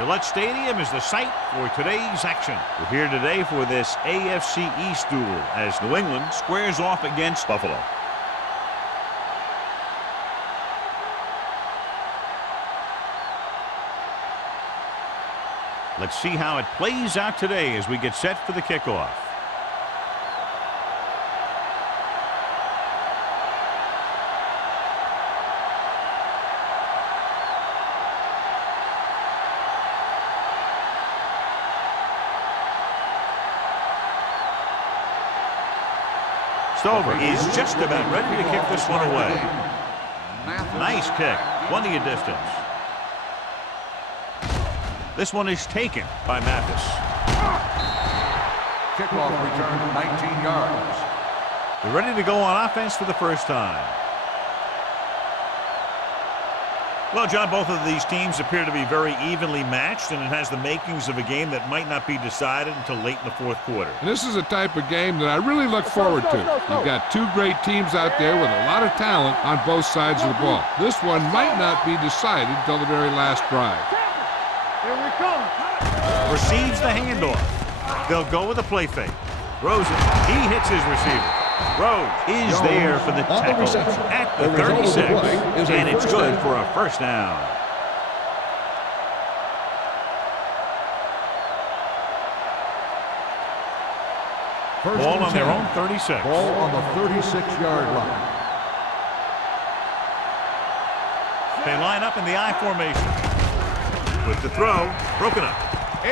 Gillette Stadium is the site for today's action. We're here today for this AFC East duel as New England squares off against Buffalo. Let's see how it plays out today as we get set for the kickoff. Stover is just about ready to kick this one away. Nice kick, plenty of distance. This one is taken by Mathis. Kickoff return 19 yards. They're ready to go on offense for the first time. Well, John, both of these teams appear to be very evenly matched, and it has the makings of a game that might not be decided until late in the fourth quarter. And this is a type of game that I really look forward to. You've got two great teams out there with a lot of talent on both sides of the ball. This one might not be decided until the very last drive. Here we come. Receives the handoff. They'll go with a play fake. Rosen, he hits his receiver. Rhodes is there for the tackle at the 36, and it's good for a first down. Ball on their own 36. Ball on the 36-yard line. They line up in the I formation. With the throw, broken up.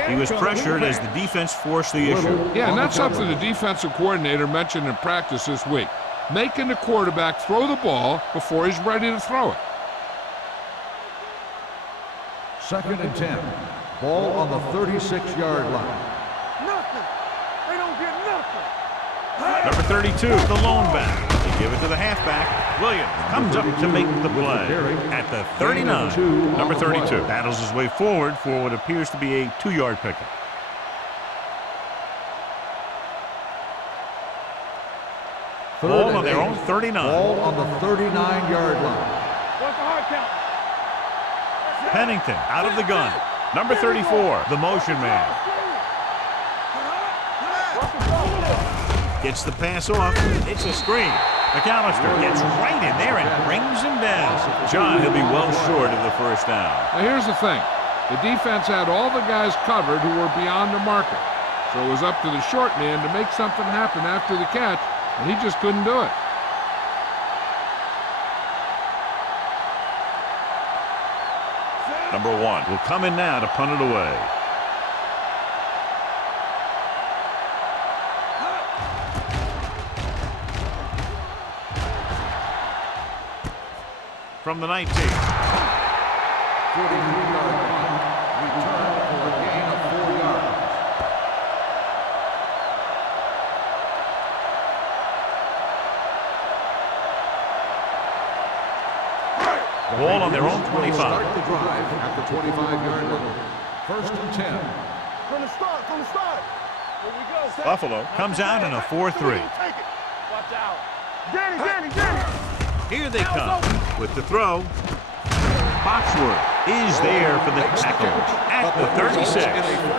He was pressured as the defense forced the issue. Yeah, and that's something the defensive coordinator mentioned in practice this week. Making the quarterback throw the ball before he's ready to throw it. 2nd and 10. Ball on the 36-yard line. Nothing. They don't get nothing. Number 32, the lone back. They give it to the halfback. Williams comes up to make the play at the 39. Number 32 battles his way forward for what appears to be a 2-yard pickup. Ball on their own 39. Ball on the 39-yard line. What's the hard count? Pennington out of the gun. Number 34, the motion man. Gets the pass off. It's a screen. McAllister gets right in there and brings him down. John, he'll be well short of the first down. Now here's the thing. The defense had all the guys covered who were beyond the marker. So it was up to the short man to make something happen after the catch, and he just couldn't do it. Number 1 will come in now to punt it away. From the 19. 43-yard punt. Return for a gain of 4 yards. Ball on their own 25. Start the drive at the 25-yard line. 1st and 10. From the start. Here we go. Buffalo comes out in a 4-3. Take it. Watch out. Danny. Here they come with the throw. Foxworth is there for the tackle at the 36.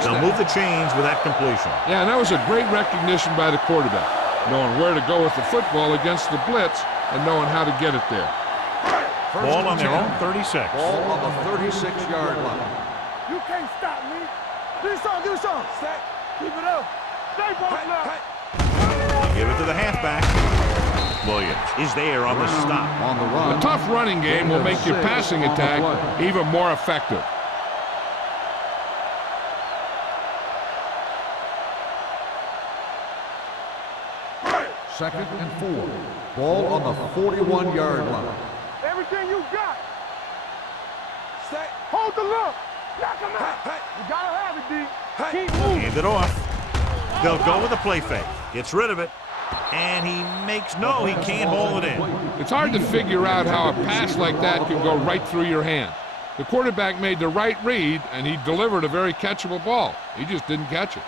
They'll move the chains with that completion. Yeah, and that was a great recognition by the quarterback, knowing where to go with the football against the blitz and knowing how to get it there. Ball on their own 36. Ball on the 36-yard line. You can't stop me. Do something. Stay. Keep it up. Stay both now. Give it to the halfback. Williams is there on the stop. On the run. A tough running game will make your passing attack even more effective. Second and 4. Ball on the 41-yard line. Everything you got. Stay. Hold the look. Knock him out. You gotta have it, D. Keep moving. Hand it off. They'll go with a play fake. Gets rid of it. And he makes no, he can't hold it in. It's hard to figure out how a pass like that can go right through your hand. The quarterback made the right read, and he delivered a very catchable ball. He just didn't catch it.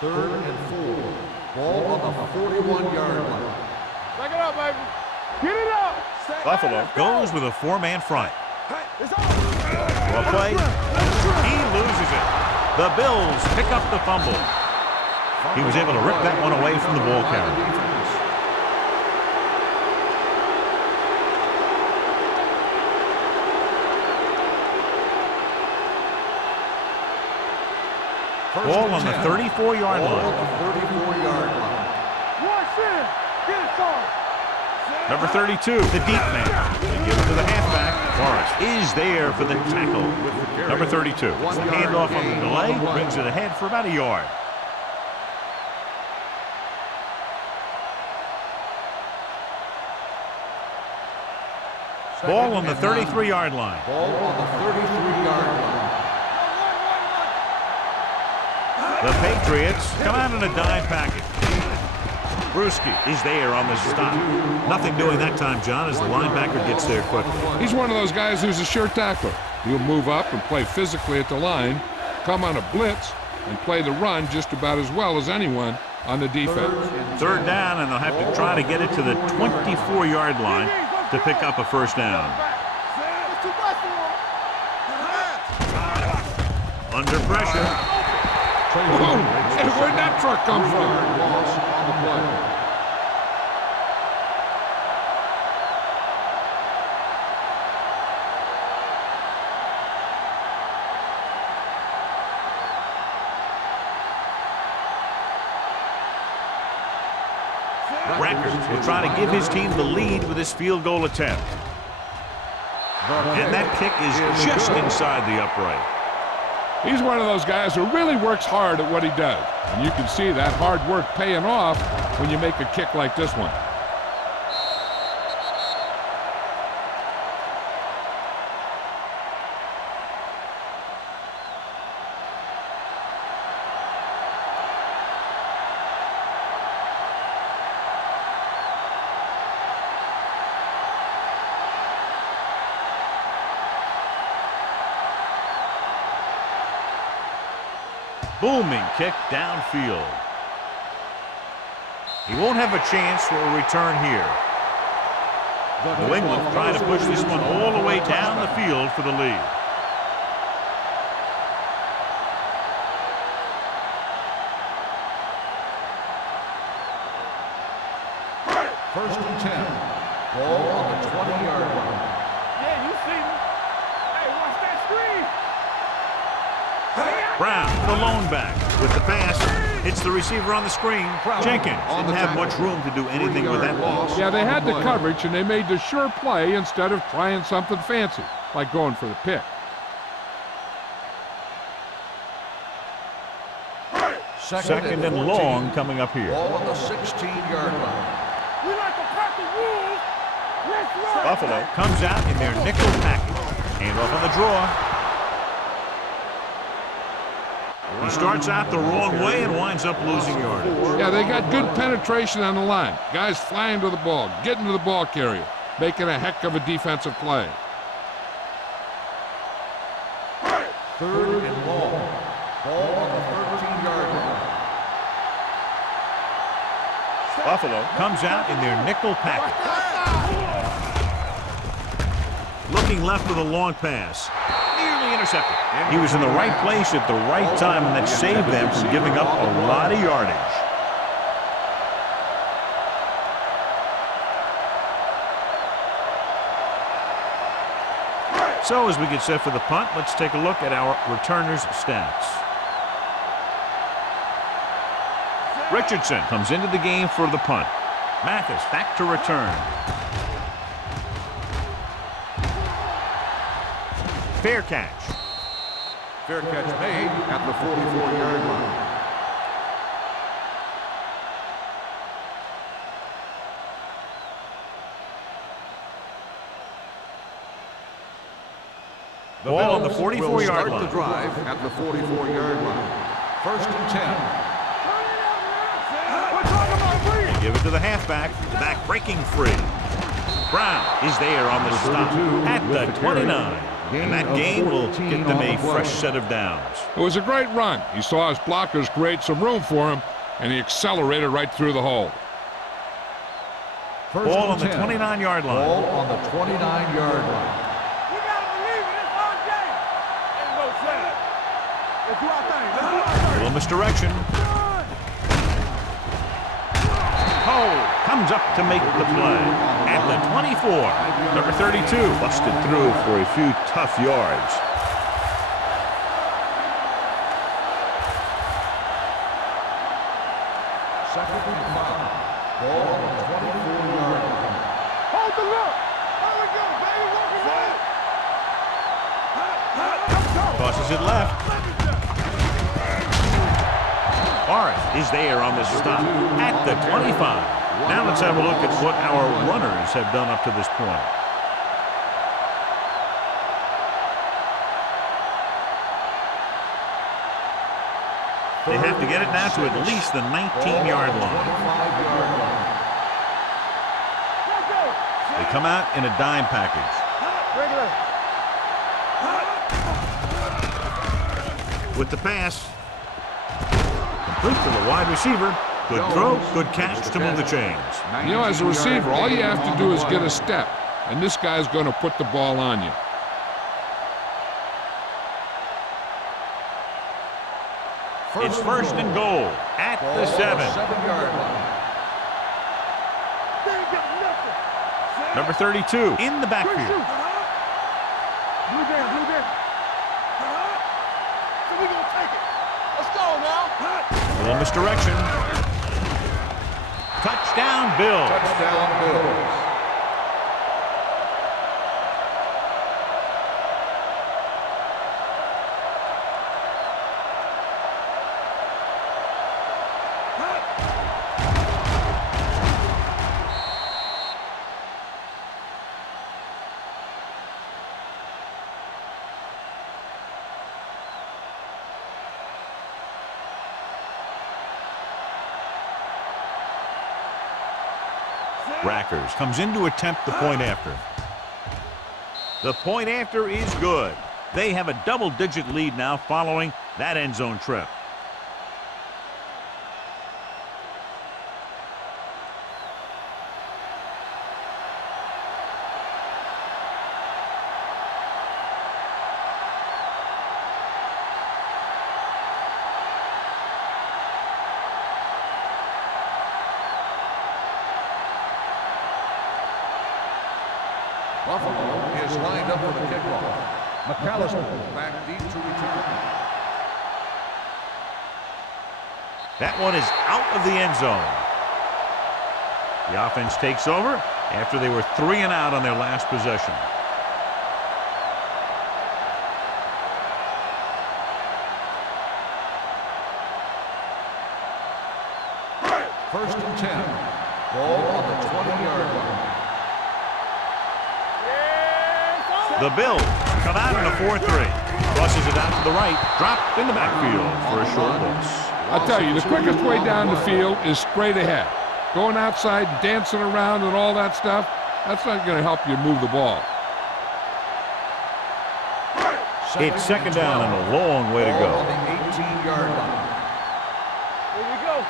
3rd and 4. Ball on the 41-yard line. Back it up, baby. Get it up. Buffalo goes with a 4-man front. It's over. Well played. He loses it. The Bills pick up the fumble. He was able to rip that one away from the ball carrier. Ball on the 34-yard line. Number 32, the deep man. They give it to the halfback. Forrest is there for the tackle. Number 32. Handoff on the delay. Brings it ahead for about a yard. Ball on the 33-yard line. Ball on the 33-yard line. The Patriots come out in a dime package. Brewski is there on the stop. Nothing doing that time, John, as the linebacker gets there quickly. He's one of those guys who's a sure tackler. He'll move up and play physically at the line, come on a blitz, and play the run just about as well as anyone on the defense. Third down, and they'll have to try to get it to the 24-yard line to pick up a first down. Under pressure. Whoa! And where'd that truck come from? Loss on the play. Records will try to give his team the lead with this field goal attempt. And that kick is just inside the upright. He's one of those guys who really works hard at what he does. And you can see that hard work paying off when you make a kick like this one. Booming kick downfield. He won't have a chance for a return here. New England trying to push this one all the way down the field for the lead. First and 10. Ball on the 20-yard line. Yeah, you see me. Hey, watch that screen. Brown, the lone back, with the pass. It's the receiver on the screen. Jenkins didn't have much room to do anything with that ball. Yeah, they had the coverage, and they made the sure play instead of trying something fancy, like going for the pick. Second and long coming up here. Ball on the 16-yard line. We like to pack the wolves. Let's run. Buffalo comes out in their nickel package. Handoff on the draw. He starts out the wrong way and winds up losing yardage. Yeah, they got good penetration on the line. Guys flying to the ball, getting to the ball carrier, making a heck of a defensive play. Third and long. Ball on the 13-yard line. Buffalo comes out in their nickel package. Looking left with a long pass. Nearly intercepted. He was in the right place at the right time, and that saved them from giving up a lot of yardage. So as we get set for the punt, let's take a look at our returners' stats. Richardson comes into the game for the punt. Mathis back to return. Fair catch. Fair catch made at the 44-yard line. Ball on the 44-yard start line. the drive at the 44-yard line. First and 10. They give it to the halfback. The back breaking free. Brown is there on the stop at the 29. And that gain will get them a fresh set of downs. It was a great run. He saw his blockers create some room for him, and he accelerated right through the hole. Ball on the 29-yard line. Ball on the 29-yard line. do our thing. Let's do our thing. Little misdirection. Cole comes up to make the play at the 24. Number 32 busted through for a few tough yards. Second and 5. Ball on the 24-yard line. Hold the look. There we go, baby. Walk it. Tosses it left. Forrest is there on the stop at the 25. Now let's have a look at what our runners have done up to this point. They have to get it now to at least the 19-yard line. They come out in a dime package. With the pass. Complete to the wide receiver. Good throw, good catch to move the chains. You know, as a receiver, all you have to do is get a step, and this guy's going to put the ball on you. It's first and goal at the 7. 7-yard line. Number 32 in the backfield. Blue down, blue down. So we gonna take it. Let's go now. A little misdirection. Touchdown, Bill. Touchdown, Bills. Rackers comes in to attempt the point after. The point after is good. They have a double-digit lead now following that end zone trip. Buffalo is lined up for the kickoff. McAllister back deep to return. That one is out of the end zone. The offense takes over after they were 3 and out on their last possession. First and 10. Ball on the 20-yard line. The Bills come out in a 4-3. Crosses it out to the right. Dropped in the backfield for a short loss. I'll tell you, the quickest way down the field is straight ahead. Going outside, dancing around and all that stuff, that's not going to help you move the ball. It's second down and a long way to Ball go. on the 18-yard line. Here we go.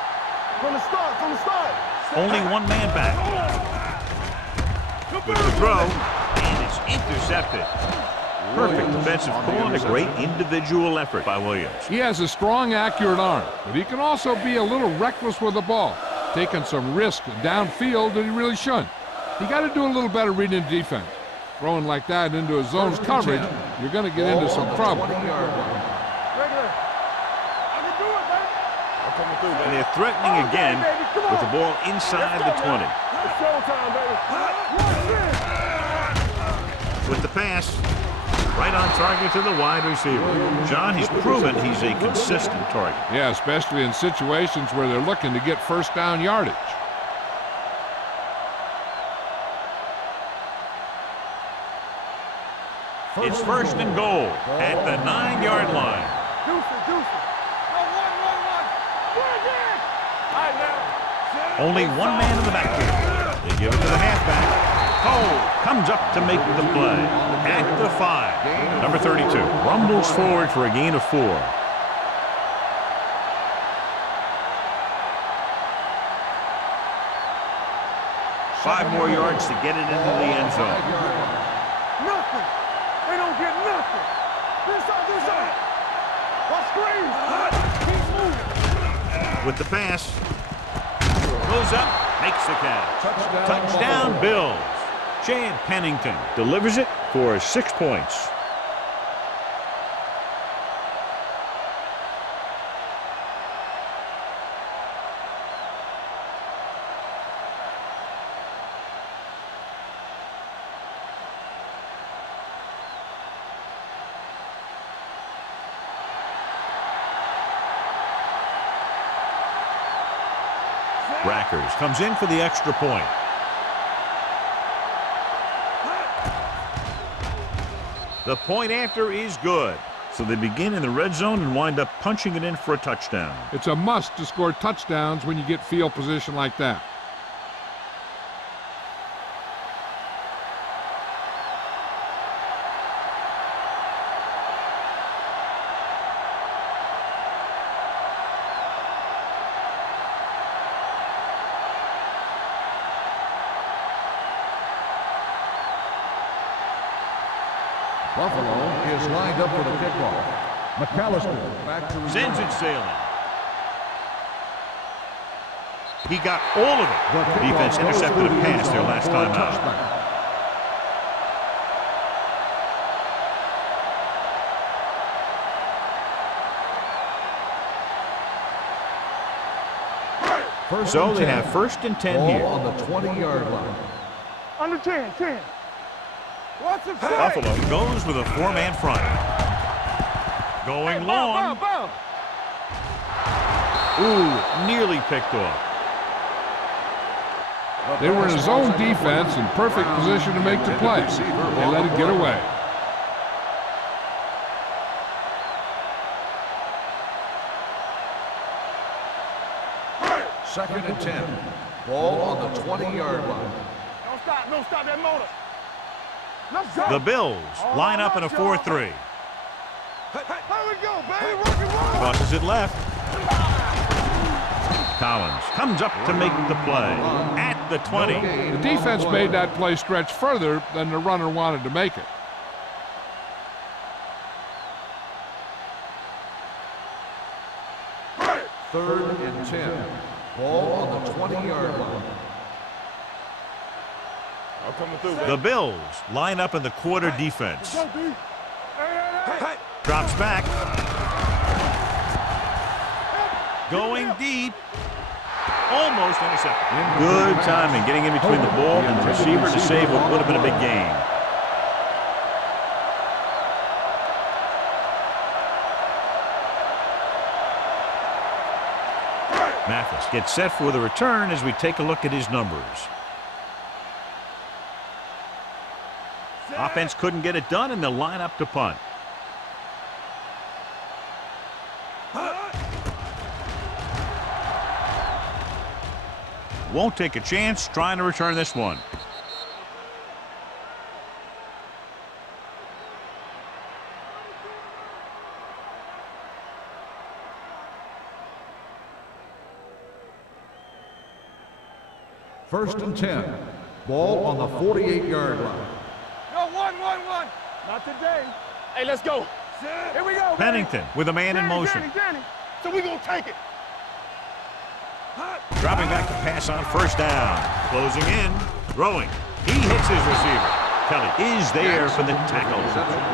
From the start, from the start. Only one man back. Good to throw, and it's intercepted. Perfect defensive call and a great individual effort by Williams. He has a strong, accurate arm, but he can also be a little reckless with the ball, taking some risk downfield that he really shouldn't. You got to do a little better reading defense. Throwing like that into a zone's coverage, you're going to get into some trouble. And they're threatening again with the ball inside the 20. It's showtime, baby. With the pass, right on target to the wide receiver. John, he's proven he's a consistent target. Yeah, especially in situations where they're looking to get first down yardage. It's first and goal at the 9-yard line. Only one man in the backfield. They give it to the halfback. Cole comes up to make the play at the 5. Number 32 rumbles forward for a gain of 4. Five more yards to get it into the end zone. Nothing. They don't get nothing. This side, this side. What screen? Keep moving. With the pass. Goes up, makes the catch. Touchdown Bills. Chad Pennington delivers it for 6 points. Rackers comes in for the extra point. The point after is good. So they begin in the red zone and wind up punching it in for a touchdown. It's a must to score touchdowns when you get field position like that. Buffalo is lined up for the kickoff. McAllister back to Sends it sailing. He got all of it. Defense intercepted a pass their last time out. So they have 1st and 10 here. On the 20-yard line. Under 10, 10. What's it say? Buffalo goes with a 4-man front. Going long. Ooh, nearly picked off. They were in a zone defense in perfect position to make the play. They let it get away. Second and 10. Ball on the 20-yard line. Don't stop that motor. Let's go. The Bills line up in a 4-3. Here we go, baby. Rock and roll. Crosses it left. Collins comes up to make the play at the 20. The defense made that play stretch further than the runner wanted to make it. Third and 10. Ball on the 20-yard line. The Bills line up in the quarter defense. Drops back. Going deep. Almost intercepted. Good timing, getting in between the ball and the receiver to save what would have been a big gain. Mathis gets set for the return as we take a look at his numbers. Offense couldn't get it done, and they'll line up to punt. Won't take a chance trying to return this one. First and 10. Ball on the 48-yard line. No, one. Not today. Hey, let's go. Here we go, baby. Pennington with a man in motion. Danny. So we gonna take it. Dropping back to pass on 1st down. Closing in. Throwing. He hits his receiver. Kelly is there for the tackle.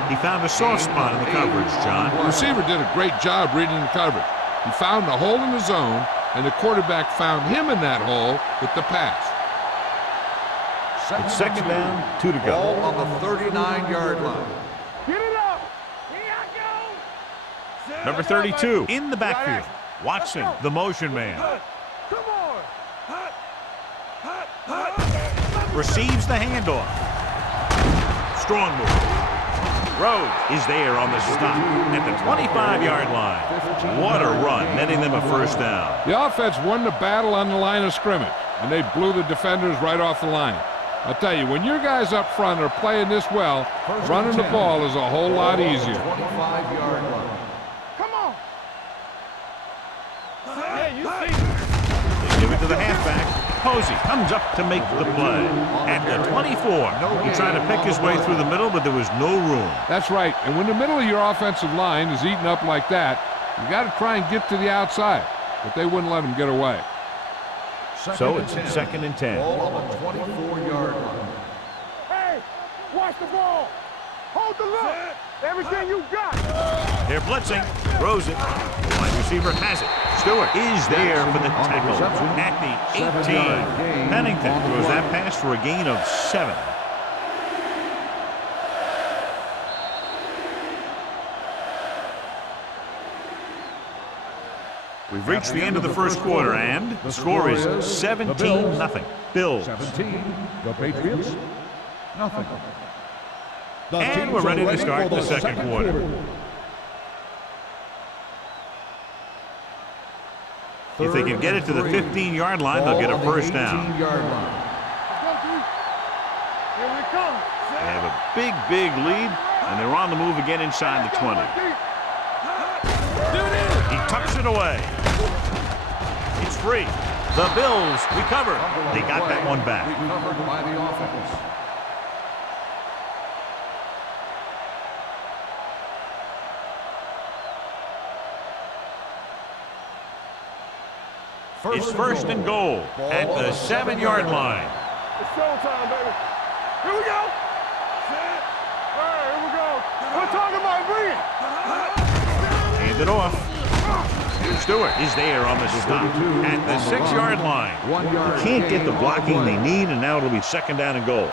He found a soft spot in the coverage, John. The receiver did a great job reading the coverage. He found a hole in the zone, and the quarterback found him in that hole with the pass. It's 2nd down, 2 to go. Ball on the 39-yard line. Get it up. Number 32 in the backfield. Watson, the motion man. Come on. Receives the handoff. Strong move. Rhodes is there on the stop at the 25-yard line. What a run, netting them a 1st down. The offense won the battle on the line of scrimmage, and they blew the defenders right off the line. I'll tell you, when your guys up front are playing this well, running the ball is a whole lot easier. 25-yard line. Come on. Yeah, you see. They give it to the halfback. Posey comes up to make the play. At the 24, he tried to pick his way through the middle, but there was no room. That's right. And when the middle of your offensive line is eaten up like that, you got to try and get to the outside. But they wouldn't let him get away. So it's 2nd and 10. Ball on the 24-yard line. Hey, watch the ball. Hold the look. Everything you got. They're blitzing. Throws it. The wide receiver has it. Stewart is there for the tackle at the 18. Pennington throws that pass for a gain of 7. We've reached the end of the first quarter, and the score is 17-0. Bills. 17. The Patriots. Nothing. And we're ready to start the second quarter. If they can get it to the 15-yard line, they'll get a first down. Here we come. They have a big lead, and they're on the move again inside the 20. He tucks it away. It's free. The Bills recover. They got that one back. Recovered by the offense. It's first and goal at the 7-yard line. It's showtime, baby. Here we go. All right, here we go. We're talking about bringing. Hand it off. Stewart is there on the stop at the 6-yard line. They can't get the blocking they need, and now it'll be 2nd down and goal.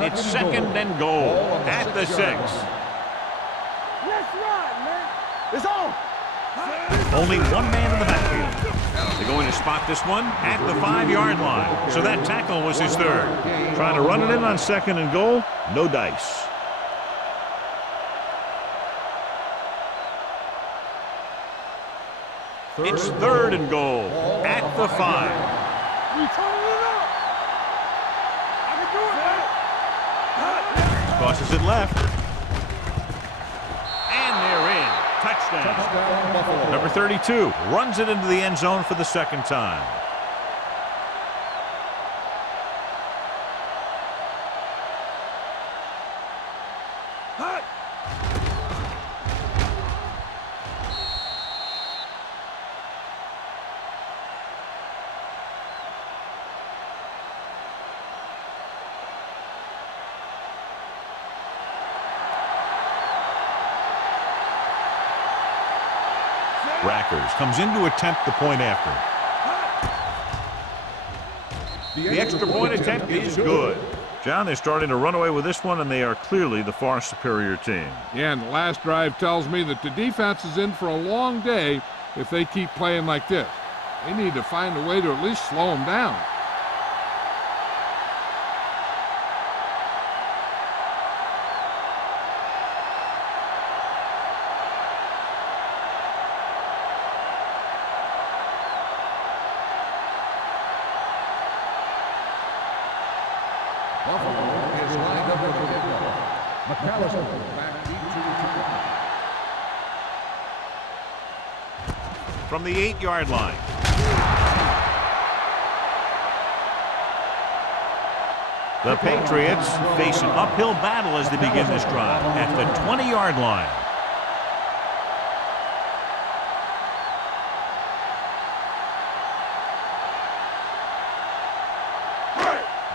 It's 2nd and goal at the 6. Let's ride, man. It's on. Only one man in the backfield. They're going to spot this one at the 5-yard line. So that tackle was his 3rd. Trying to run it in on 2nd and goal. No dice. It's 3rd and goal at the 5. We turning it up. I can do it, man. Crosses it left. And they're in. Touchdown. Number 32 runs it into the end zone for the 2nd time. Rackers comes in to attempt the point after. The extra point attempt is good. John, they're starting to run away with this one, and they are clearly the far superior team. Yeah, and the last drive tells me that the defense is in for a long day if they keep playing like this. They need to find a way to at least slow them down. From the 8-yard line. The Patriots face an uphill battle as they begin this drive at the 20-yard line.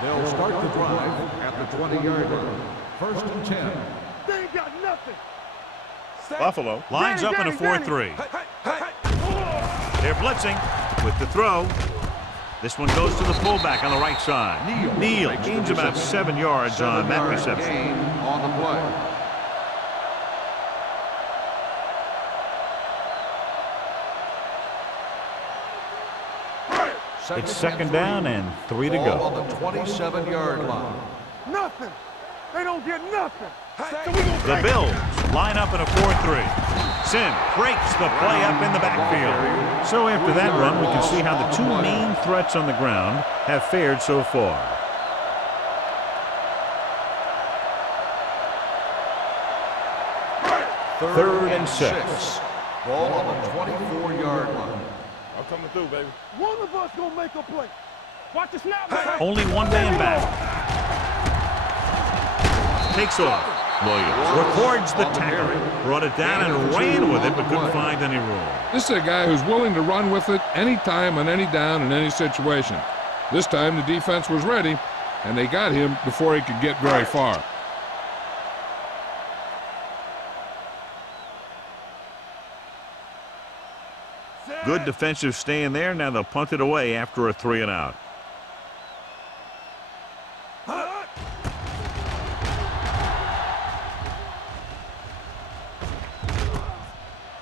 They'll start the drive at the 20-yard line. 1st and 10. They ain't got nothing. Buffalo lines up in a 4-3. They're blitzing with the throw. This one goes to the fullback on the right side. Neal gains about 7 yards on that reception. On the play. It's 2nd down and 3 to Ball go. on the 27-yard line. Nothing. They don't get nothing. So we The Bills line up in a 4-3. Sim breaks the play up in the backfield. So after that run, we can see how the 2 main threats on the ground have fared so far. Third and 6. Ball on the 24-yard line. I'm coming through, baby. One of us gonna make a play. Watch the snap, baby. Only one man back. Takes off. Williams records the tackle. Brought it down and ran with it, but couldn't find any room. This is a guy who's willing to run with it anytime, on any down, in any situation. This time the defense was ready, and they got him before he could get very far. Good defensive stand there. Now they'll punt it away after a 3-and-out.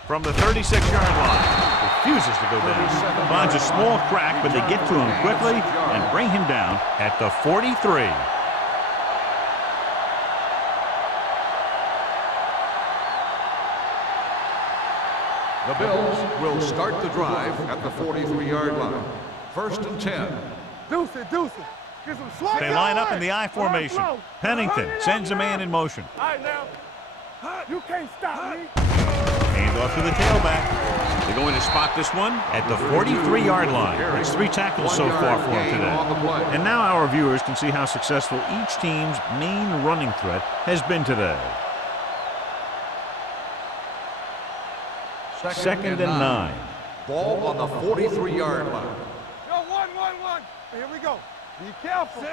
From the 36-yard line, refuses to go down. Finds a small crack, but they get to him quickly and bring him down at the 43. The Bills will start the drive at the 43-yard line. 1st and 10. Deuce it. Get some swag. They line up in the I formation. Pennington sends a man in motion. All right, now. You can't stop me. Hand off to the tailback. They're going to spot this one at the 43-yard line. It's 3 tackles so far for him today. And now our viewers can see how successful each team's main running threat has been today. 2nd and 9. Ball on the 43-yard line. Yo, one. Here we go. Be careful.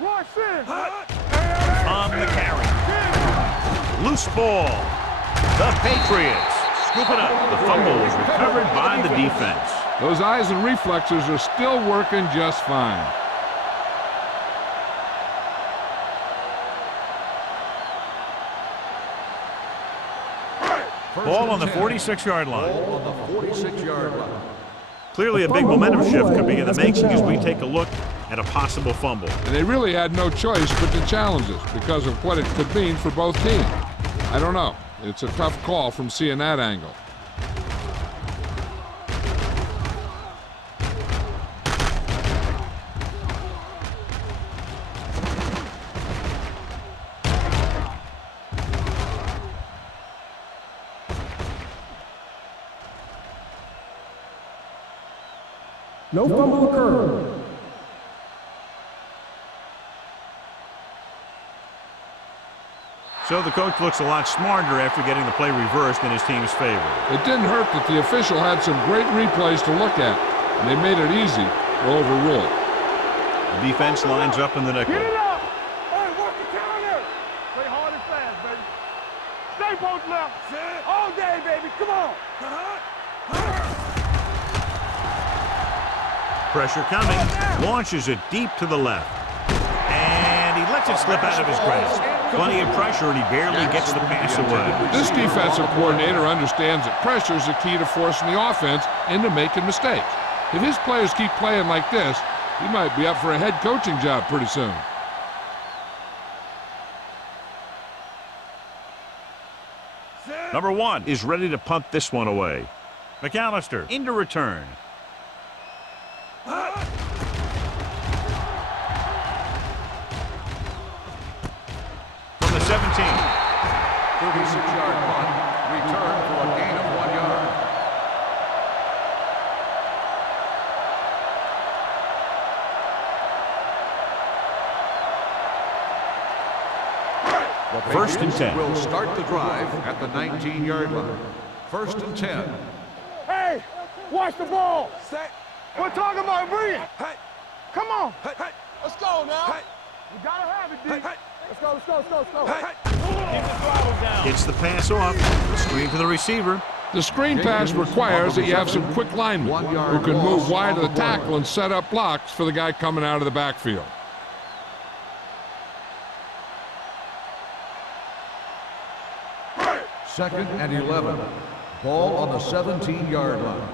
Rush in. On the carry. Loose ball. The Patriots scoop it up. The fumble was recovered by the defense. Those eyes and reflexes are still working just fine. Ball on the 46-yard line. Ball on the 46-yard line. Clearly a big momentum shift could be in the making as we take a look at a possible fumble. And they really had no choice but to challenge it because of what it could mean for both teams. I don't know. It's a tough call from seeing that angle. No fumble occurred. So the coach looks a lot smarter after getting the play reversed in his team's favor. It didn't hurt that the official had some great replays to look at, and they made it easy to overrule. The defense lines up in the nickel. Get it up. Hey, work the counter. Play hard and fast, baby. Stay both left. All day, baby. Come on. Pressure coming. Launches it deep to the left. And he lets it slip out of his grasp. Plenty of pressure, and he barely gets the pass away. This defensive coordinator understands that pressure is the key to forcing the offense into making mistakes. If his players keep playing like this, he might be up for a head coaching job pretty soon. Number 1 is ready to punt this one away. McAllister into return. From the 17. 36-yard punt. Return for a gain of 1 yard. The 1st and 10. Will start the drive at the 19-yard line. 1st and 10. Hey, watch the ball. We're talking about bringing. Come on. Let's go now. You gotta have it, D. Let's go. Gets the pass off. The screen for the receiver. The screen pass requires that you have some quick linemen who can move wide of the tackle and set up blocks for the guy coming out of the backfield. Second and 11. Ball on the 17-yard line.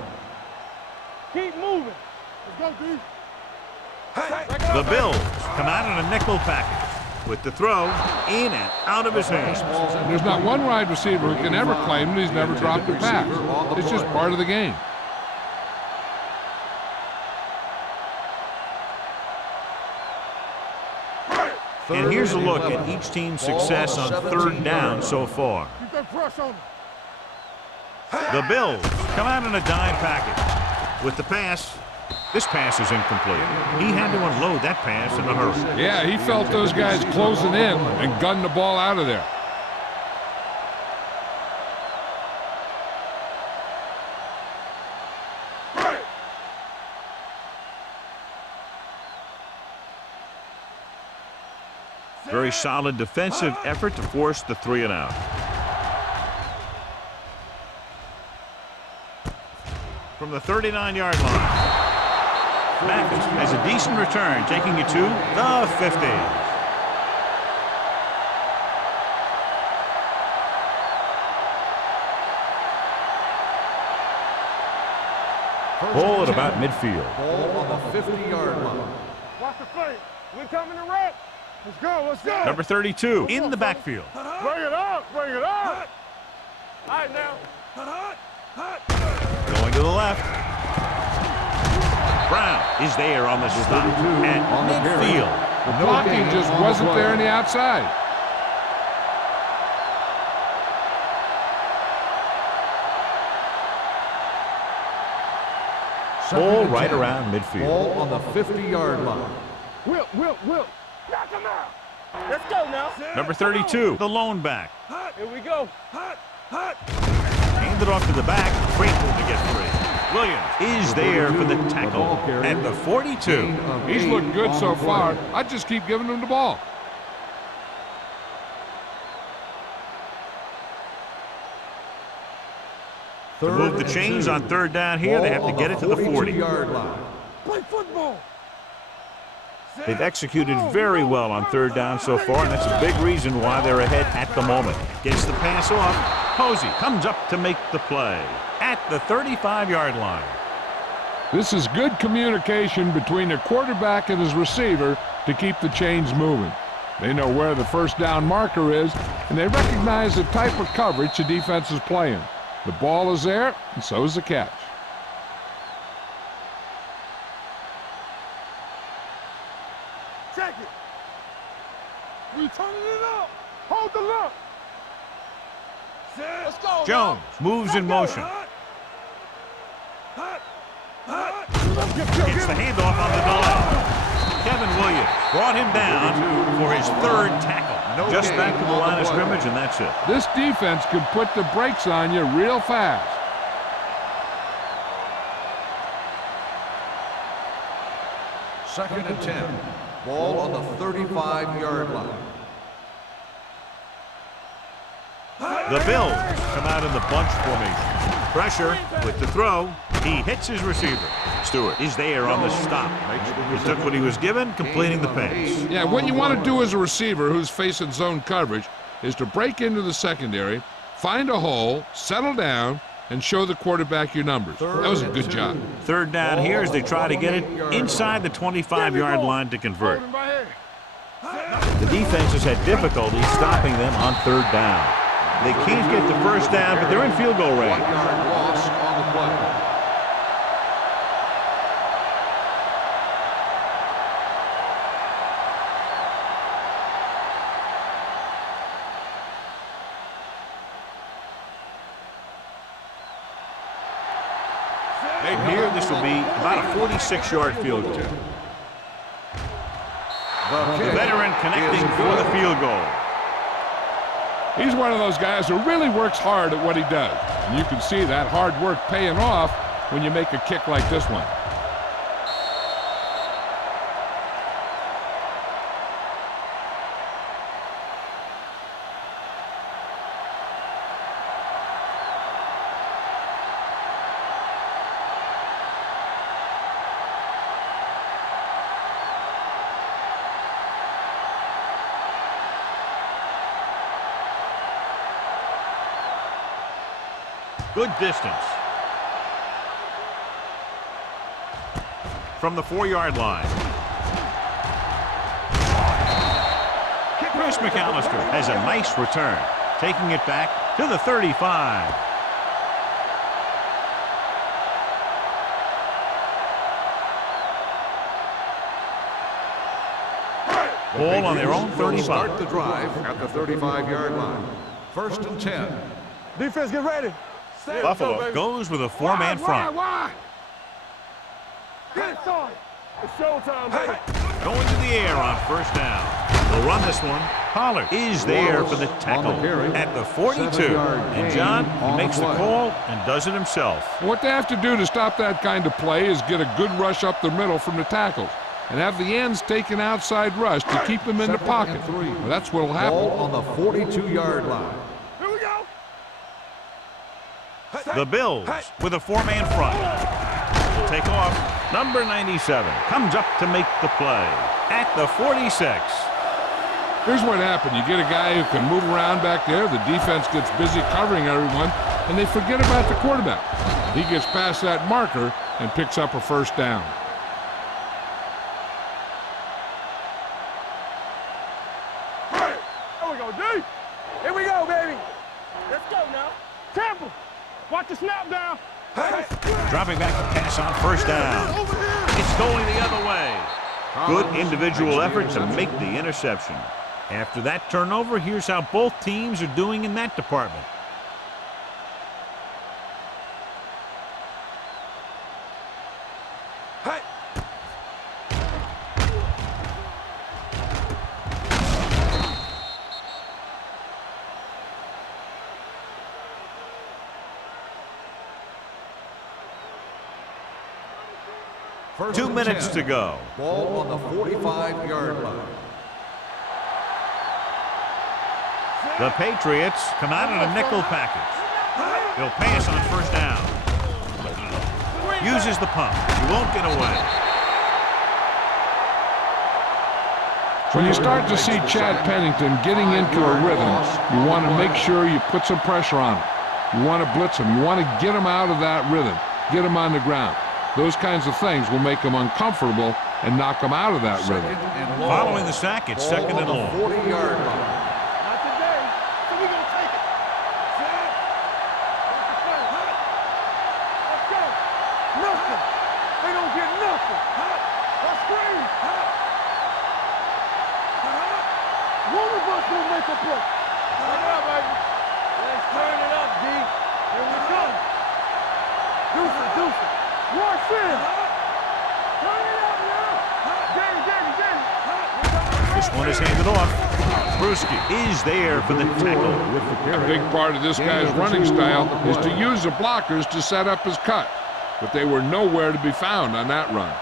Keep moving. Let's go, D. The Bills come out in a nickel package with the throw in and out of his hands. There's not one wide receiver who can ever claim that he's never dropped a pass. It's just part of the game. And here's a look at each team's success on 3rd down so far. Keep that press on him. The Bills come out in a dime package. With the pass, this pass is incomplete. He had to unload that pass in a hurry. Yeah, he felt those guys closing in and gunned the ball out of there. Very solid defensive effort to force the 3 and out. From the 39-yard line, Mathis has a decent return, taking it to the 50. Ball at about midfield. Ball on the 50-yard line. Watch the play. We're coming to wreck. Let's go, let's go. Number 32 in the backfield. Bring it up, bring it up. All right, now. Going to the left. Brown is there on the stop at midfield. The blocking just wasn't there on the outside. Ball right around midfield. Ball on the 50-yard line. Will. Knock him out. Let's go now. Number 32, the lone back. Here we go. Hand it off to the back. Grateful to get free. Williams is there for the tackle at the 42. He's looked good so far. I just keep giving him the ball. To move the chains on 3rd down here, they have to get it to the 40. Play football. They've executed very well on 3rd down so far, and that's a big reason why they're ahead at the moment. Gets the pass off. Posey comes up to make the play at the 35-yard line. This is good communication between the quarterback and his receiver to keep the chains moving. They know where the 1st down marker is, and they recognize the type of coverage the defense is playing. The ball is there, and so is the catch. Check it. We turning it up. Hold the look. Let's go. Jones moves in motion. Gets the handoff on the delay. Kevin Williams brought him down for his 3rd tackle. Just back to the line of scrimmage, and that's it. This defense can put the brakes on you real fast. Second and 10. Ball on the 35-yard line. The Bills come out in the bunch formation. Pressure with the throw. He hits his receiver. Stewart is there on the stop. He took what he was given, completing the pass. Yeah, what you want to do as a receiver who's facing zone coverage is to break into the secondary, find a hole, settle down, and show the quarterback your numbers. That was a good job. 3rd down here as they try to get it inside the 25-yard line to convert. The defense has had difficulty stopping them on 3rd down. They can't get the 1st down, but they're in field goal range. 1-yard loss on the play. Here, this will be about a 46-yard field goal. The veteran connecting for the field goal. He's one of those guys who really works hard at what he does. And you can see that hard work paying off when you make a kick like this one. Good distance. From the 4-yard line. Chris McAllister has a nice return, taking it back to the 35. Ball on their own 35. Start the drive at the 35-yard line. 1st and 10. Defense, get ready. Buffalo goes with a four-man front. Why? Get it started. It's showtime, baby. Going to the air on first down. They'll run this one. Pollard is there for the tackle at the 42. And John, he makes the call and does it himself. What they have to do to stop that kind of play is get a good rush up the middle from the tackles and have the ends take an outside rush to keep them in the pocket. Well, that's what will happen. Ball on the 42-yard line. Here we go. The Bills with a four-man front. Will take off. Number 97 comes up to make the play at the 46. Here's what happened. You get a guy who can move around back there. The defense gets busy covering everyone, and they forget about the quarterback. He gets past that marker and picks up a first down. There we go, D. Here we go, baby. Let's go now. Temple. Watch the snap down. Dropping back to pass on first down. It's going the other way. Good individual effort to make the interception. After that turnover, here's how both teams are doing in that department. First 2 and minutes 10. to go. Ball on the 45-yard line. The Patriots come out in a nickel package. They'll pass on first down. Uses the pump. He won't get away. When you start to see Chad Pennington getting into a rhythm, you want to make sure you put some pressure on him. You want to blitz him. You want to get him out of that rhythm. Get him on the ground. Those kinds of things will make him uncomfortable and knock him out of that rhythm. Following the sack, it's second and long. 40-yard line. Not today. So we gonna take it. Let's go. Nothing. They don't get nothing. Let's scream. One of us will make a play. Turn it up, baby. Let's turn it up, D. Here we go. Deuce it. Watch this. Turn it up now. Get it. This one is handed off. Brewski is there for the tackle. A big part of this guy's running style is to use the blockers to set up his cut. But they were nowhere to be found on that run.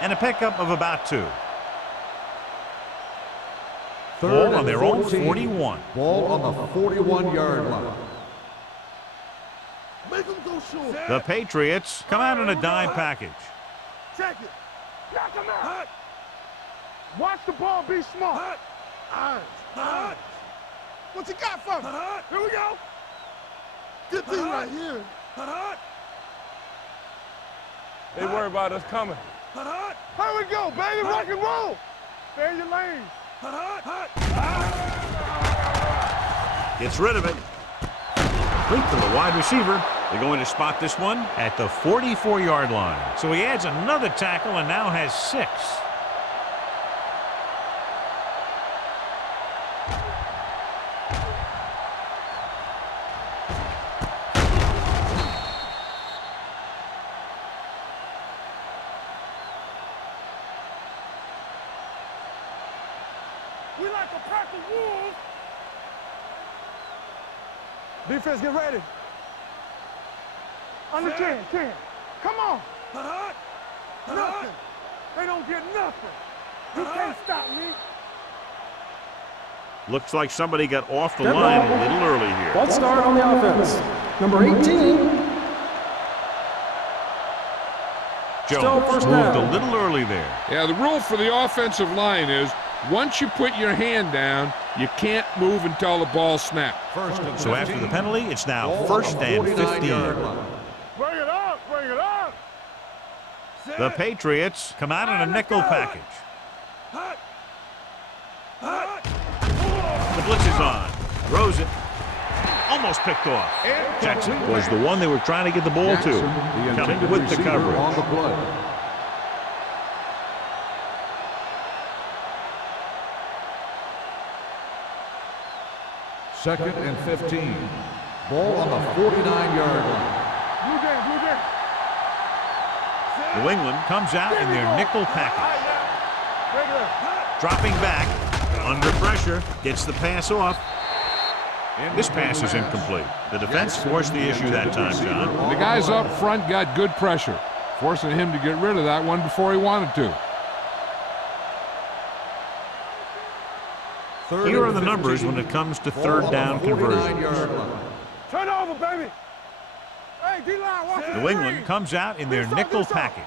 And a pickup of about 2. Third Ball on and their own 14. 41. Ball on the 41-yard line. Make them go short. The Patriots come out in a dime package. Check it. Knock him out. Watch the ball. Be smart. What you got for me? Here we go. Good thing right here. They worry about us coming. Here we go, baby. Rock and roll. Stay in your lanes. Gets rid of it. Complete to the wide receiver. They're going to spot this one at the 44-yard line. So he adds another tackle and now has 6. We like a pack of wolves. Defense, get ready. Under 10. Come on. Nothing. They don't get nothing. You can't stop me. Looks like somebody got off the line a little early here. False start on the offense. Number 18. Jones first moved down. a little early there. Yeah, the rule for the offensive line is once you put your hand down, you can't move until the ball snaps. First and So after 15. the penalty, it's now Ball on first the and 49-yard 15. line. Bring it up. The Patriots come out in a nickel package. The blitz is on. Throws it. Almost picked off. Jackson was the one they were trying to get the ball Jackson, to. the Coming intended with the receiver coverage. on the play. Second and 15. Ball on the 49-yard line. Blue game, blue game. New England comes out in their nickel package. Regular. Dropping back, under pressure, gets the pass off. This pass is incomplete. The defense forced the issue that time, John. The guys up front got good pressure, forcing him to get rid of that one before he wanted to. Here are the numbers when it comes to third down conversion. Turn over, baby. Hey, D-line, watch it. New England comes out in their nickel package.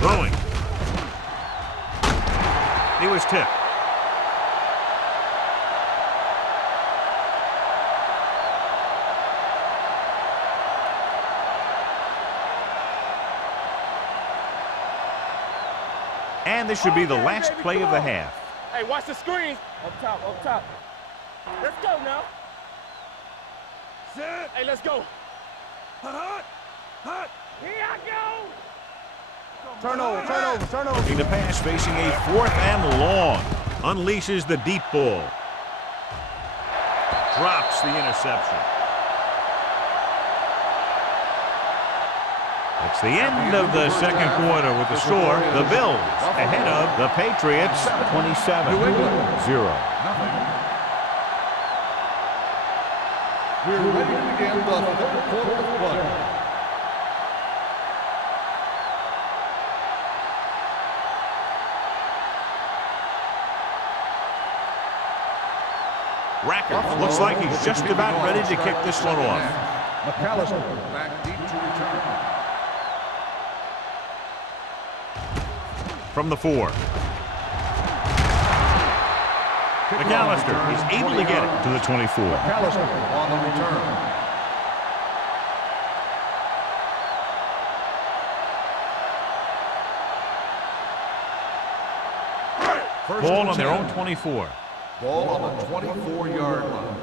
Throwing. He was tipped. And this should be the last play of the half. Hey, watch the screen. Up top, up top. Let's go now. Sit. Hey, let's go. Hot. Here I go. Turn over, turn over, turn over. Looking to pass, facing a 4th and long. Unleashes the deep ball. Drops the interception. It's the end of the second quarter with the score. The Bills ahead of the Patriots 27-0. We're ready to begin the third quarter of play. Rackers looks like he's just about ready to kick this one off. McAllister back deep to return. From the 4. McAllister is able to get it to the 24. McAllister on the return. Ball on their own 24. Ball on the 24-yard line.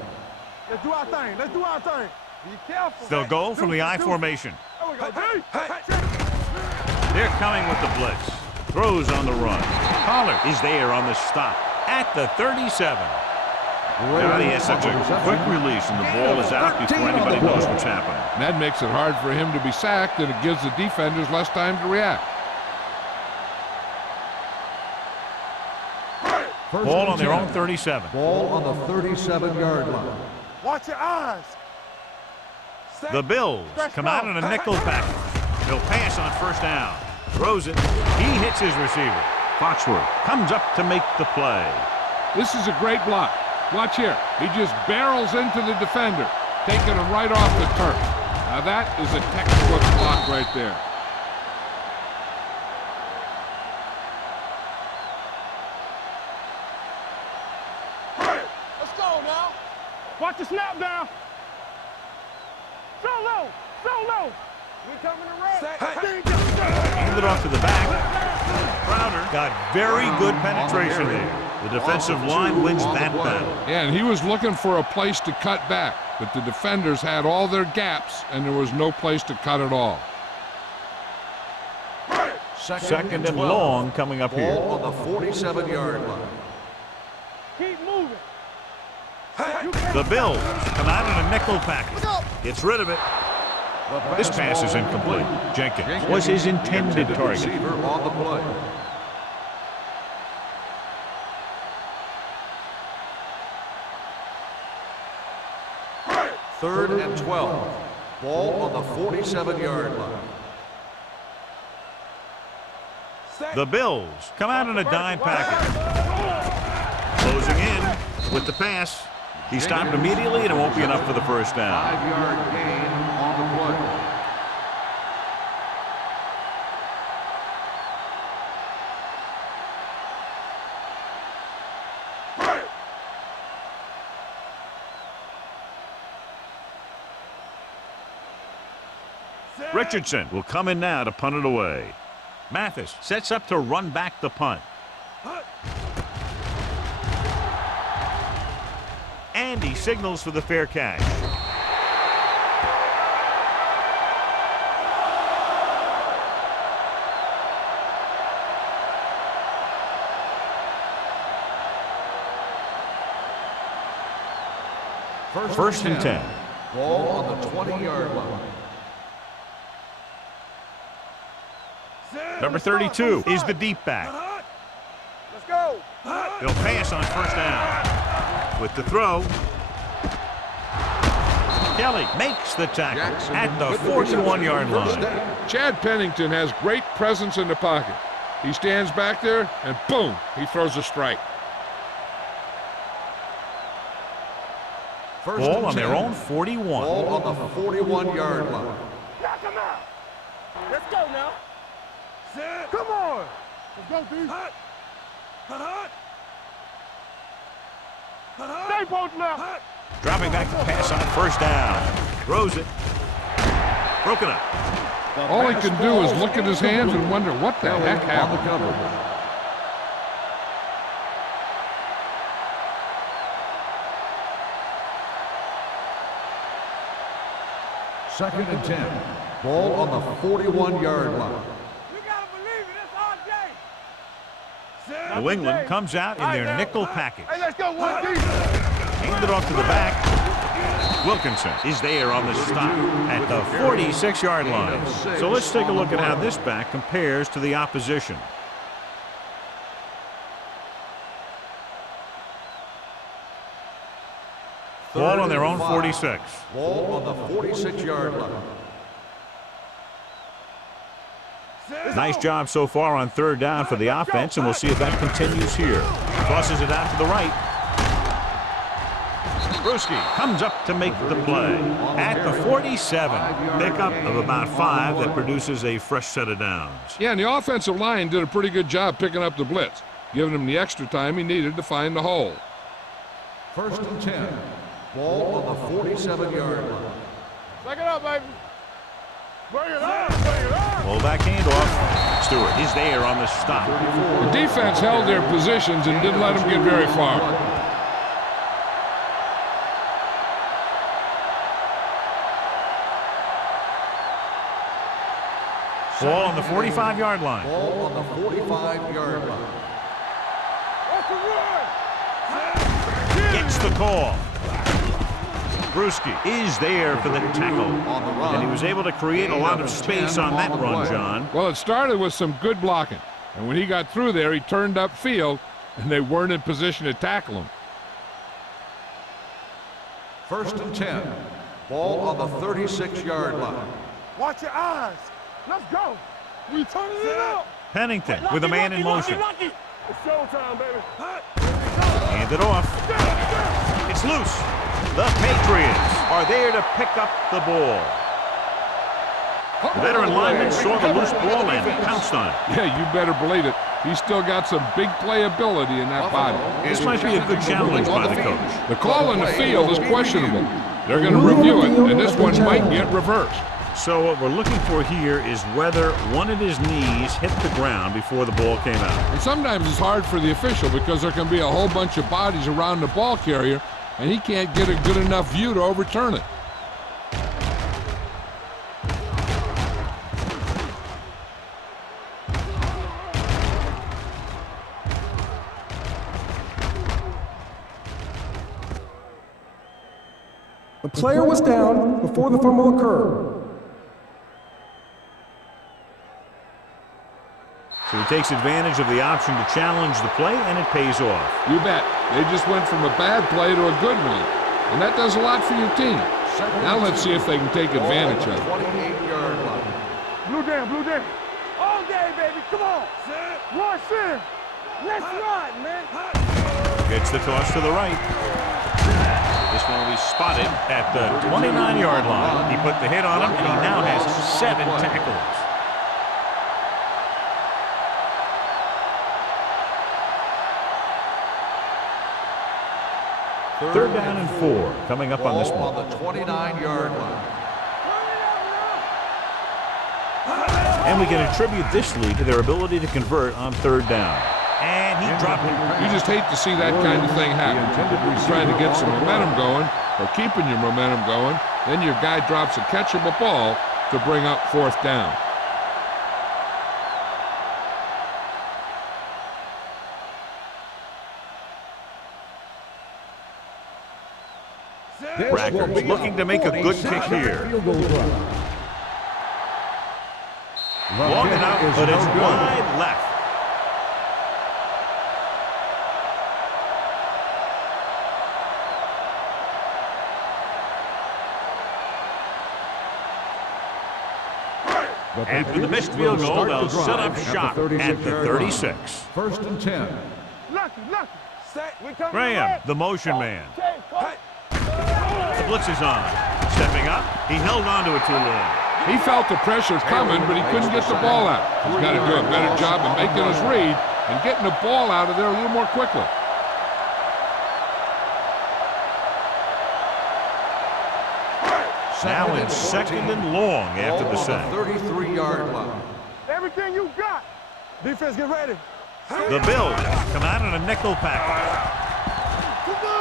Let's do our thing. Let's do our thing. Be careful. They'll go from the I formation. There we go. Hey. They're coming with the blitz. Throws on the run. Pollard is there on the stop at the 37. God, he has such a quick release, and the ball is out before anybody knows what's happening. And that makes it hard for him to be sacked, and it gives the defenders less time to react. Ball on their own 37. Ball on the 37-yard line. Watch your eyes. The Bills come out in a nickel package. They'll pass on first down. Throws it. He hits his receiver. Foxworth comes up to make the play. This is a great block. Watch here. He just barrels into the defender, taking him right off the turf. Now that is a textbook block right there. Let's go now. Watch the snap down. So low. We coming to red. Handed off to the back. Crowder got very good penetration there. The defensive line wins that battle. Yeah, and he was looking for a place to cut back, but the defenders had all their gaps, and there was no place to cut at all. Second and long coming up here. Ball on the 47-yard line. Keep moving. The Bills come out in a nickel package. Gets rid of it. This pass is incomplete. Jenkins was his intended target. Receiver on the play. Third and 12. Ball on the 47-yard line. The Bills come out in a dime package. Closing in with the pass. He stopped immediately, and it won't be enough for the first down. 5-yard gain on the play. Richardson will come in now to punt it away. Mathis sets up to run back the punt. And he signals for the fair catch. First and 10. Ball on the 20-yard line. Number 32 is the deep back. Let's go. He'll pass on first down. With the throw. Kelly makes the tackle Jackson at the with the 41-yard first line. down. Chad Pennington has great presence in the pocket. He stands back there, and boom, he throws a strike. First Ball and on their 10. own 41. Ball on the 41-yard line. Knock him out. Let's go now. Come on. Let's go, D. Stay both left. Dropping back to pass on first down. Throws it. Broken up. All he can do is look at his hands and wonder what the heck On the happened. cover. Second and 10. Ball on the 41-yard line. You gotta believe it. It's RJ. New England comes out in their nickel package. Hey, let's go, 1D. Hand it off to the back. Wilkinson is there on the stop at the 46-yard line. So let's take a look at how this back compares to the opposition. Ball on their own 46. Ball on the 46-yard line. Nice job so far on third down for the offense, and we'll see if that continues here. Crosses it out to the right. Brewski comes up to make the play at the 47. Pickup of about 5 that produces a fresh set of downs. Yeah, and the offensive line did a pretty good job picking up the blitz, giving him the extra time he needed to find the hole. First and 10. Ball on the 47-yard line. Take it up, baby. Bring it on. Bring it on. Fullback handoff. Stewart is there on the stop. The defense held their positions and didn't let them get very far. Ball on the 45-yard line. Ball on the 45-yard line. That's the run. Gets the call. Brewski is there for the tackle. On the run. And he was able to create a lot of space on that run, John. Well, it started with some good blocking, and when he got through there, he turned upfield, and they weren't in position to tackle him. First and 10. Ball on the 36-yard line. Watch your eyes. Let's go. We turning it up. Pennington with a man in motion. It's showtime, baby. Hand it off. It's loose. The Patriots are there to pick up the ball. The veteran lineman saw the loose ball and pounced on it. Yeah, you better believe it. He's still got some big playability in that body. This might be a good challenge by the coach. The call on the field is questionable. They're going to review it, and this one might get reversed. So what we're looking for here is whether one of his knees hit the ground before the ball came out. And sometimes it's hard for the official because there can be a whole bunch of bodies around the ball carrier, and he can't get a good enough view to overturn it. The player was down before the fumble occurred. So he takes advantage of the option to challenge the play, and it pays off. You bet. They just went from a bad play to a good one, and that does a lot for your team. Now let's see if they can take advantage of it. 28-yard line. Blue down, blue down. All day, baby. Come on. Rush in. Let's run, man. Gets the toss to the right. This one will be spotted at the 29-yard line. He put the hit on him, and he now has 7 tackles. Third down and 4 coming up on this Ball one. on the 29-yard line. And we can attribute this lead to their ability to convert on third down. And he dropped it. You just hate to see that kind of thing happen. You're trying to get some momentum going, or keeping your momentum going, then your guy drops a catchable ball to bring up fourth down. Rackers looking to make a good kick here. Long enough, but it's wide left. After the missed field goal, they'll set up shop at the 36. First and 10. Graham, the motion man. The blitz is on. Stepping up, he held on to it too long. He felt the pressure coming, but he couldn't get the ball out. He's got to do a better job of making his read and getting the ball out of there a little more quickly. Now in second and long after the sack. 33-yard line. Everything you got. Defense, get ready. The Bills come out in a nickel package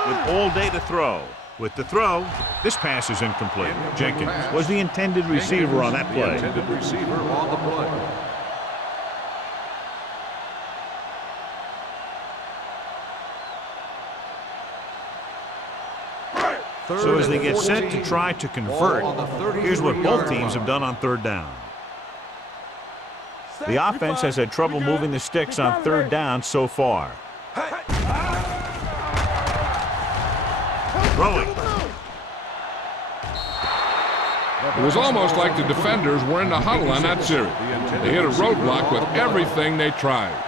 with all day to throw. With the throw, this pass is incomplete. Jenkins was the intended receiver on that play. The intended receiver on the play. So as they get set to try to convert, here's what both teams have done on third down. The offense has had trouble moving the sticks on third down so far. Throwing. It was almost like the defenders were in the huddle on that series. They hit a roadblock with everything they tried.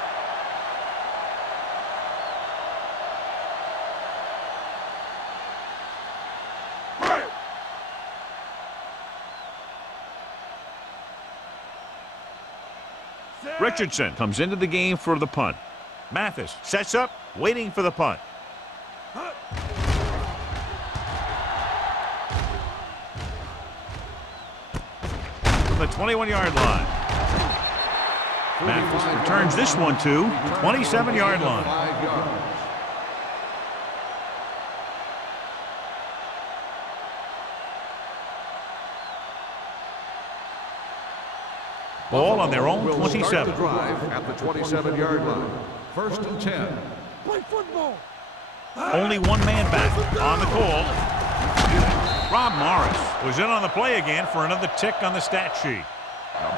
Richardson comes into the game for the punt. Mathis sets up, waiting for the punt. From the 21-yard line. Mathis returns this one to 27-yard line. 5 yards. Ball on their own Will 27. start the drive at the 27-yard line. First and 10. Play football. Only one man back on the call. Rob Morris was in on the play again for another tick on the stat sheet.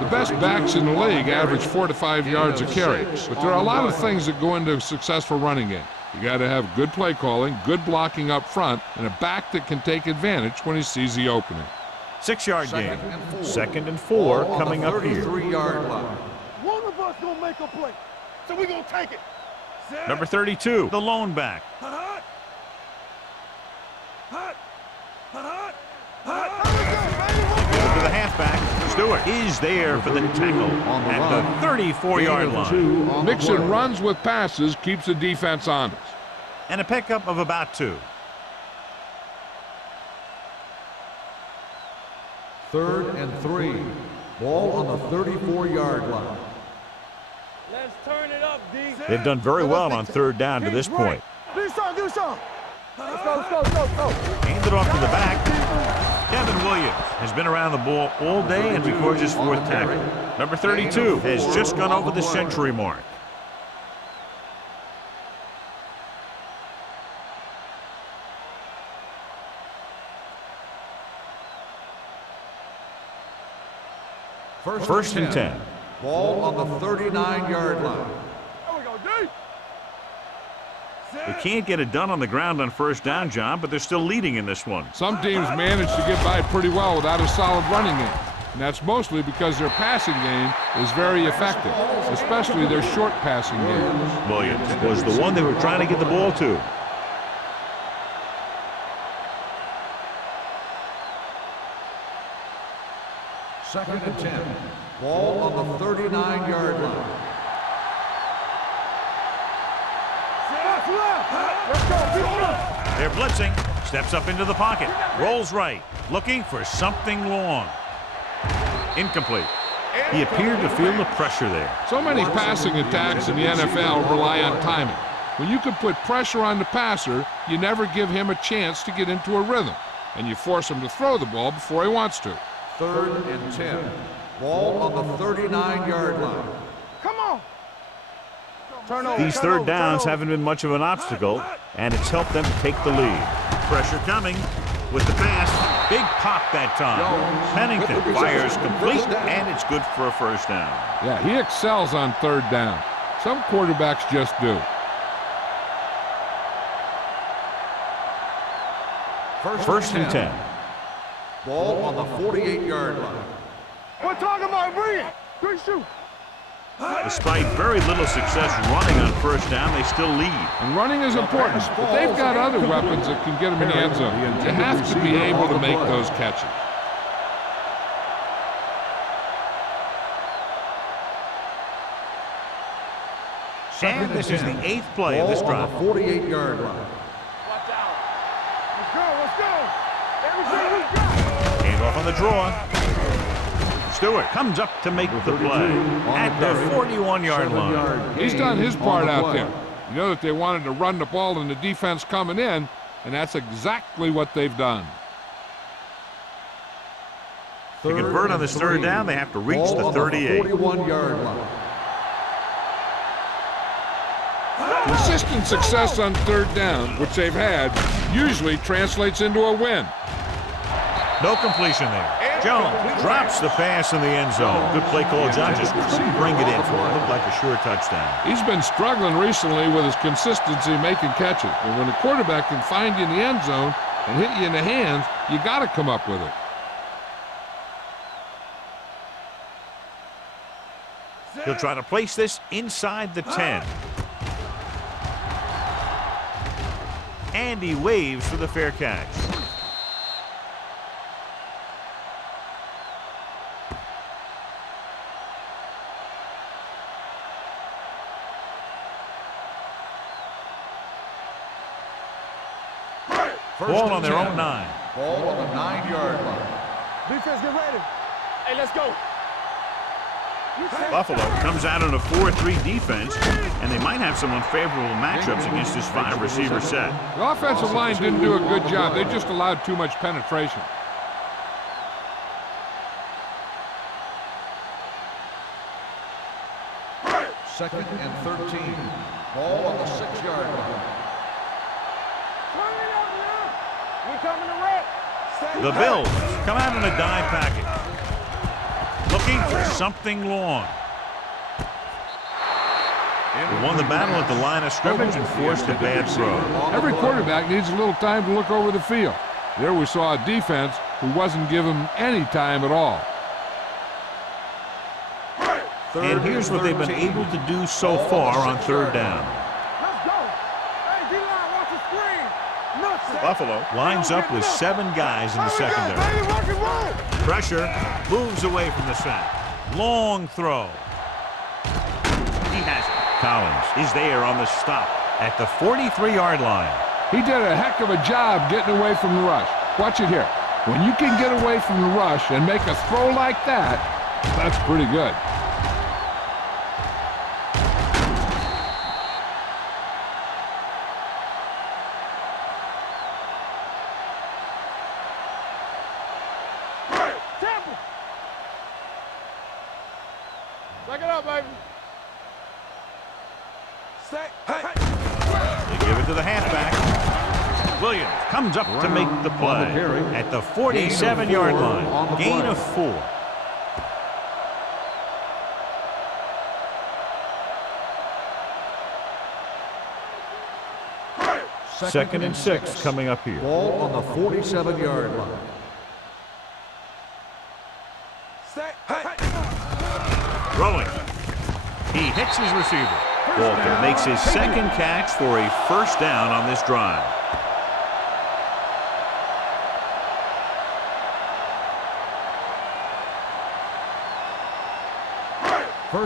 The best backs in the league average 4 to 5 yards a carry, but there are a lot of things that go into a successful running game. You got to have good play calling, good blocking up front, and a back that can take advantage when he sees the opening. 6-yard game. Second and 4 coming up here. 33-yard line. One of us gonna make a play, so we gonna take it. Number 32, the lone back. Hot. To the halfback, Stewart is there for the tackle at the 34-yard line. Mixing runs with passes keeps the defense honest. And a pickup of about 2. Third and 3. Ball on the 34-yard line. Let's turn it up, D. They've done very well on third down to this point. Do something. Let's go. Handed off to the back. Kevin Williams has been around the ball all day and records his 4th tackle. Number 32 has just gone over the century mark. First and 10. Ball on the 39-yard line. There we go, D. They can't get it done on the ground on first down, John, but they're still leading in this one. Some teams manage to get by pretty well without a solid running game, and that's mostly because their passing game is very effective, especially their short passing game. Williams was the one they were trying to get the ball to. Second and 10. Ball on the 39-yard line. Let's go. They're blitzing. Steps up into the pocket. Rolls right. Looking for something long. Incomplete. He appeared to feel the pressure there. So many passing attacks in the NFL rely on timing. When you can put pressure on the passer, you never give him a chance to get into a rhythm, and you force him to throw the ball before he wants to. Third and 10. Ball on the 39-yard line. Come on. Turn over. These third downs haven't been much of an obstacle, and it's helped them to take the lead. Pressure coming. with the pass. Big pop that time. Pennington fires complete, and it's good for a first down. Yeah, he excels on third down. Some quarterbacks just do. First and 10. Ball on the 48-yard line. We're talking about bring it. Good shoot. Despite very little success running on first down, they still lead. And running is important, but they've got other weapons that can get them in the end zone. You have to be able to make those catches. And this is the 8th play of this drive. 48-yard line. Watch out. Let's go. Everything we got. Hand off on the draw. Stewart comes up to make the play at the 41-yard line. He's done his part out there. You know that they wanted to run the ball and the defense coming in, and that's exactly what they've done. To convert on this third down, they have to reach the 38. 41-yard line. Consistent success on third down, which they've had, usually translates into a win. No completion there. Jones drops the pass in the end zone. Good play call. John just couldn't bring it in for it. Looked like a sure touchdown. He's been struggling recently with his consistency making catches. But when the quarterback can find you in the end zone and hit you in the hands, you got to come up with it. He'll try to place this inside the 10. And he waves for the fair catch. Ball on their own 9. Ball on the 9-yard line. Defense, get ready. Hey, let's go. Buffalo comes out in a 4-3 defense, and they might have some unfavorable matchups against this 5-receiver set. The offensive line didn't do a good job. They just allowed too much penetration. Second and 13. Ball on the 6-yard line. We coming to wreck. The Bills come out in a dime package, looking for something long. They won the battle at the line of scrimmage and forced a bad throw. Every quarterback needs a little time to look over the field. There we saw a defense who wasn't given any time at all. And here's what they've been able to do so far on third down. Let's go. Hey, D-line, watch the screen. Nothing. Buffalo lines up with 7 guys in the secondary. Baby, rock and roll. Pressure moves away from the sack. Long throw. He has it. Collins is there on the stop at the 43-yard line. He did a heck of a job getting away from the rush. Watch it here. When you can get away from the rush and make a throw like that, that's pretty good. Back it up, baby. Stay. Hey. They give it to the halfback. Williams comes up to make the play at the 47-yard line. Gain of 4. Second and 6 coming up here. Ball on the 47-yard line. Stay. Hey. Throwing. He hits his receiver. Walker makes his second catch for a first down on this drive.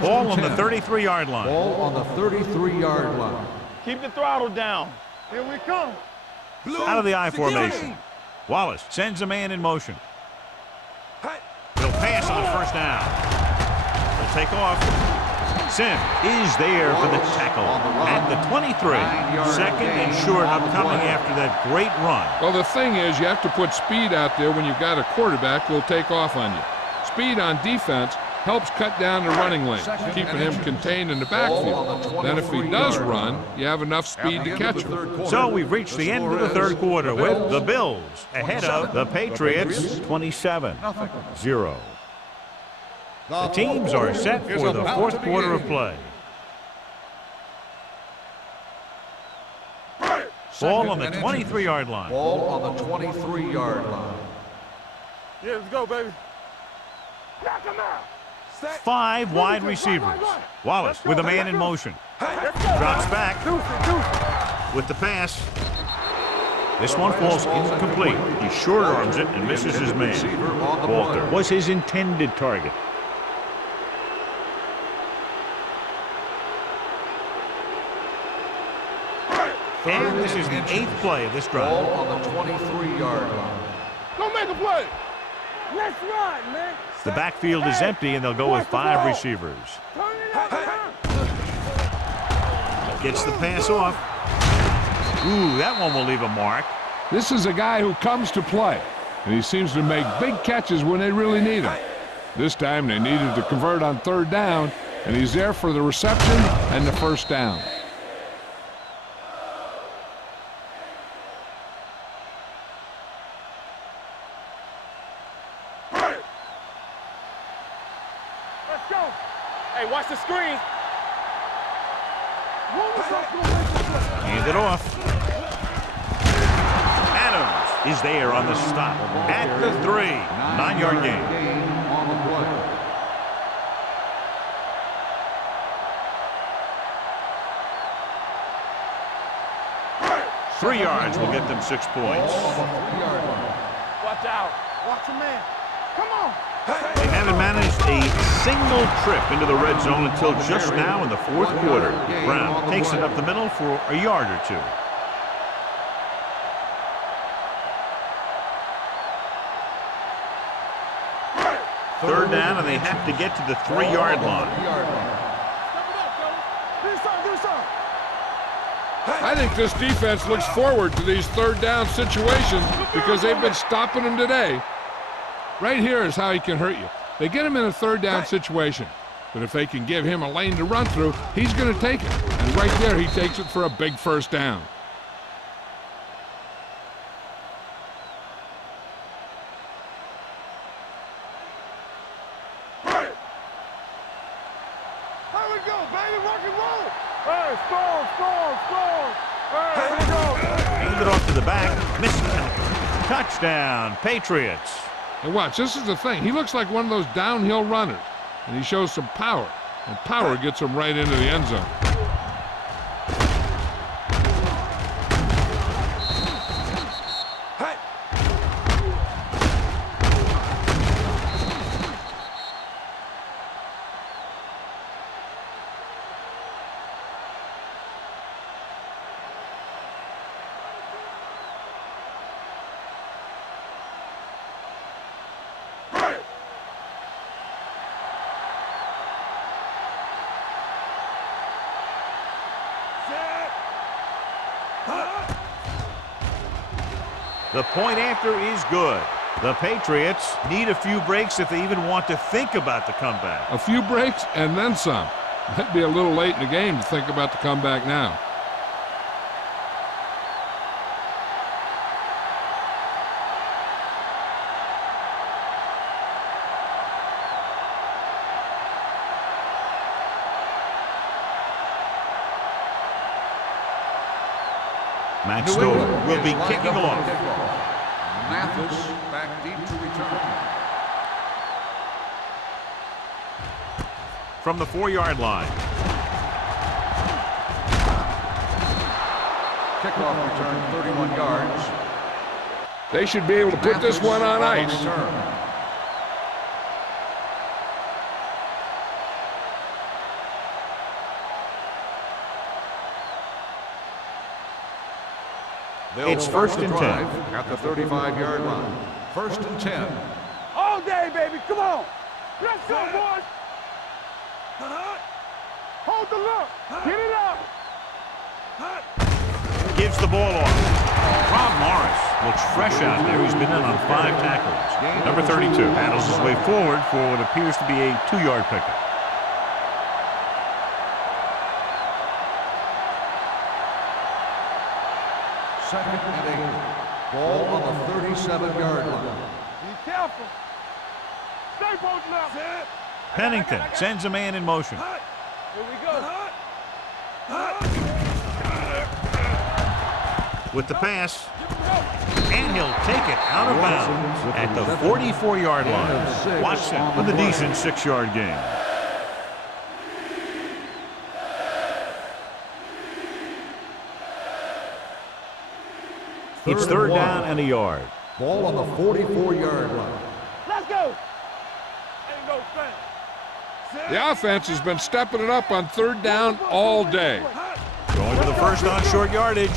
Ball on the 33-yard line. Ball on the 33-yard line. Keep the throttle down. Here we come. Out of the I formation. Wallace sends a man in motion. He'll pass on the first down. He'll take off. Sim is there for the tackle at the 23. Second and short upcoming after that great run. Well, the thing is, you have to put speed out there when you've got a quarterback who'll take off on you. Speed on defense helps cut down the running lane, keeping him contained in the backfield. Then if he does run, you have enough speed to catch him. So we've reached the end of the third quarter with the Bills ahead of the Patriots 27-0. The teams are set for the fourth quarter of play. Ball on the 23-yard line. Ball on the 23-yard line. Yeah, let's go, baby. Knock him out. 5 wide receivers. Wallace with a man in motion. Drops back with the pass. This one falls incomplete. He short arms it and misses his man. Walter was his intended target. And this is the 8th play of this drive. Ball on the 23-yard line. Don't make a play. Let's run, man. The backfield is empty, and they'll go with 5 receivers. Turn it up, Gets the pass off. Ooh, that one will leave a mark. This is a guy who comes to play, and he seems to make big catches when they really need him. This time they needed to convert on 3rd down, and he's there for the reception and the first down. Let's go. Hey, watch the screen. Hand it off. Adams is there on the stop at the 3. 9-yard gain. On the play. Three yards will get them 6 points. Watch out. Watch him, man. Come on. They haven't managed a single trip into the red zone until just now in the 4th quarter. Brown takes it up the middle for a yard or 2. Third down, and they have to get to the 3-yard line. I think this defense looks forward to these 3rd down situations because they've been stopping them today. Right here is how he can hurt you. They get him in a 3rd down situation, but if they can give him a lane to run through, he's going to take it. And right there, he takes it for a big first down. Here we go, baby. Rock and roll. Hey, strong. Hey, here we go. Hand it off to the back. Missed it. Touchdown, Patriots. And watch, this is the thing. He looks like one of those downhill runners, and he shows some power. And power gets him right into the end zone. The point after is good. The Patriots need a few breaks if they even want to think about the comeback. A few breaks and then some. Might be a little late in the game to think about the comeback now. Max Stover will be kicking off. Mathis back deep to return. From the 4-yard line. Kickoff return 31 yards. They should be able to put this one on ice. Return. It's 1st and 10. At the 35-yard line. 1st and 10. All day, baby. Come on. Let's go, boys. Hold the look. Get it up. Gives the ball off. Rob Morris looks fresh out there. He's been in on 5 tackles. Number 32 paddles his way forward for what appears to be a 2-yard pickup. Second and 8. Ball on the 37-yard line. Be careful. Stay posted up. Pennington sends a man in motion. Here we go. With the pass, and he'll take it out of bounds at the 44-yard line. Watson with a decent 6-yard gain. It's third down and a yard. Ball on the 44-yard line. Let's go. Ain't no thing. The offense has been stepping it up on third down all day. Going for the first on short yardage.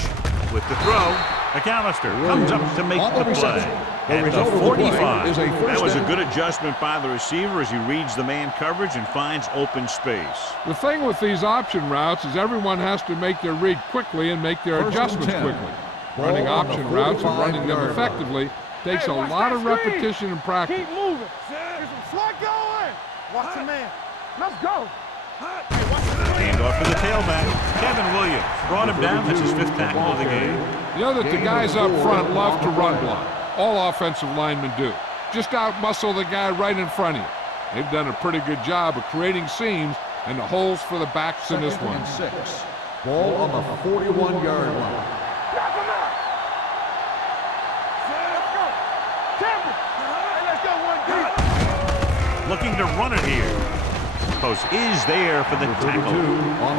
With the throw, McAllister comes up to make the play. At the 45. That was a good adjustment by the receiver as he reads the man coverage and finds open space. The thing with these option routes is everyone has to make their read quickly and make their adjustments quickly. Running option routes and running them effectively takes a lot of repetition and practice. Keep moving. Get some slack going. Watch the man. Let's go. Handoff to the tailback. Kevin Williams brought him down. That's his 5th tackle of the game. You know that the guys up front love to run block. All offensive linemen do. Just out-muscle the guy right in front of you. They've done a pretty good job of creating seams and the holes for the backs in this one. 6. Ball on the 41-yard line. Knock him out. Let's go. Temple. Hey, let's go one deep. Looking to run it here. Post is there for the tackle.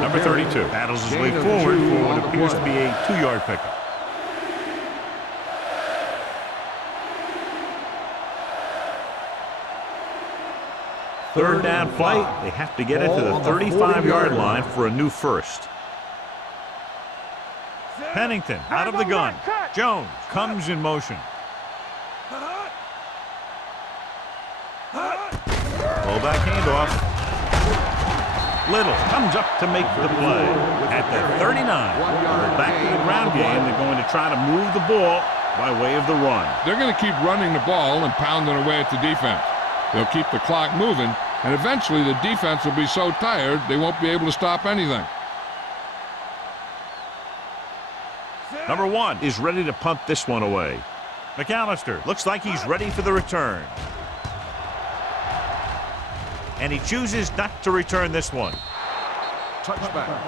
Number 32 paddles his way forward for what appears to be a 2-yard pickup. Third down play. They have to get it to the 35-yard line for a new first. Pennington out of the gun. Jones comes in motion. Fullback handoff. Little comes up to make the play at the 39. Back to the ground game. They're going to try to move the ball by way of the run. They're going to keep running the ball and pounding away at the defense. They'll keep the clock moving, and eventually the defense will be so tired they won't be able to stop anything. Number 1 is ready to punt this one away. McAllister looks like he's ready for the return. And he chooses not to return this one. Touchback.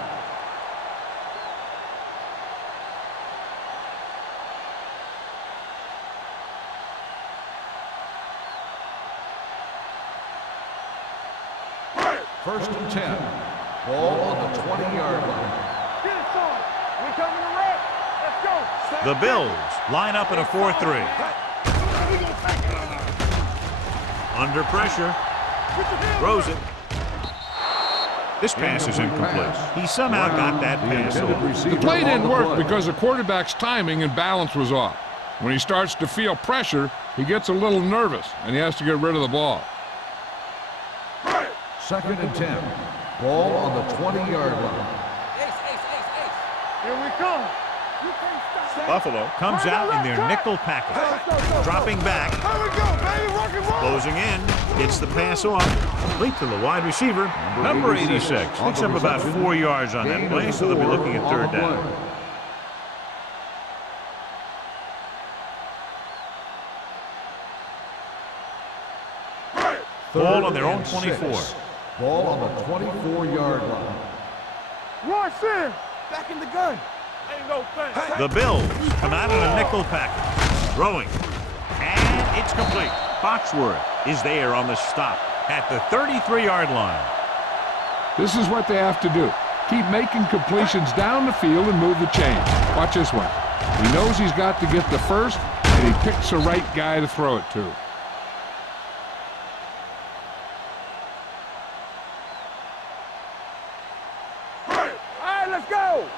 First and 10. Ball on the 20-yard line. Get it, son. We coming to wreck. Let's go. The Bills line up in a 4-3. Under pressure. Throws it. This pass is incomplete. He somehow got that pass off. The play didn't work because the quarterback's timing and balance was off. When he starts to feel pressure, he gets a little nervous, and he has to get rid of the ball. Second and 10. Ball on the 20-yard line. Here we come. Buffalo comes out in their nickel package. Dropping back. Here we go, baby. Rock and roll. Closing in. Gets the pass off. Complete to the wide receiver. Number 86. Picks up about 4 yards on that play, so they'll be looking at third down. Ball on their own 24. Ball on the 24-yard line. Rush in. Back in the gun. Ain't no thing. The Bills come out in a nickel package. Throwing. And it's complete. Foxworth is there on the stop at the 33-yard line. This is what they have to do. Keep making completions down the field and move the chains. Watch this one. He knows he's got to get the first, and he picks the right guy to throw it to. Let's go.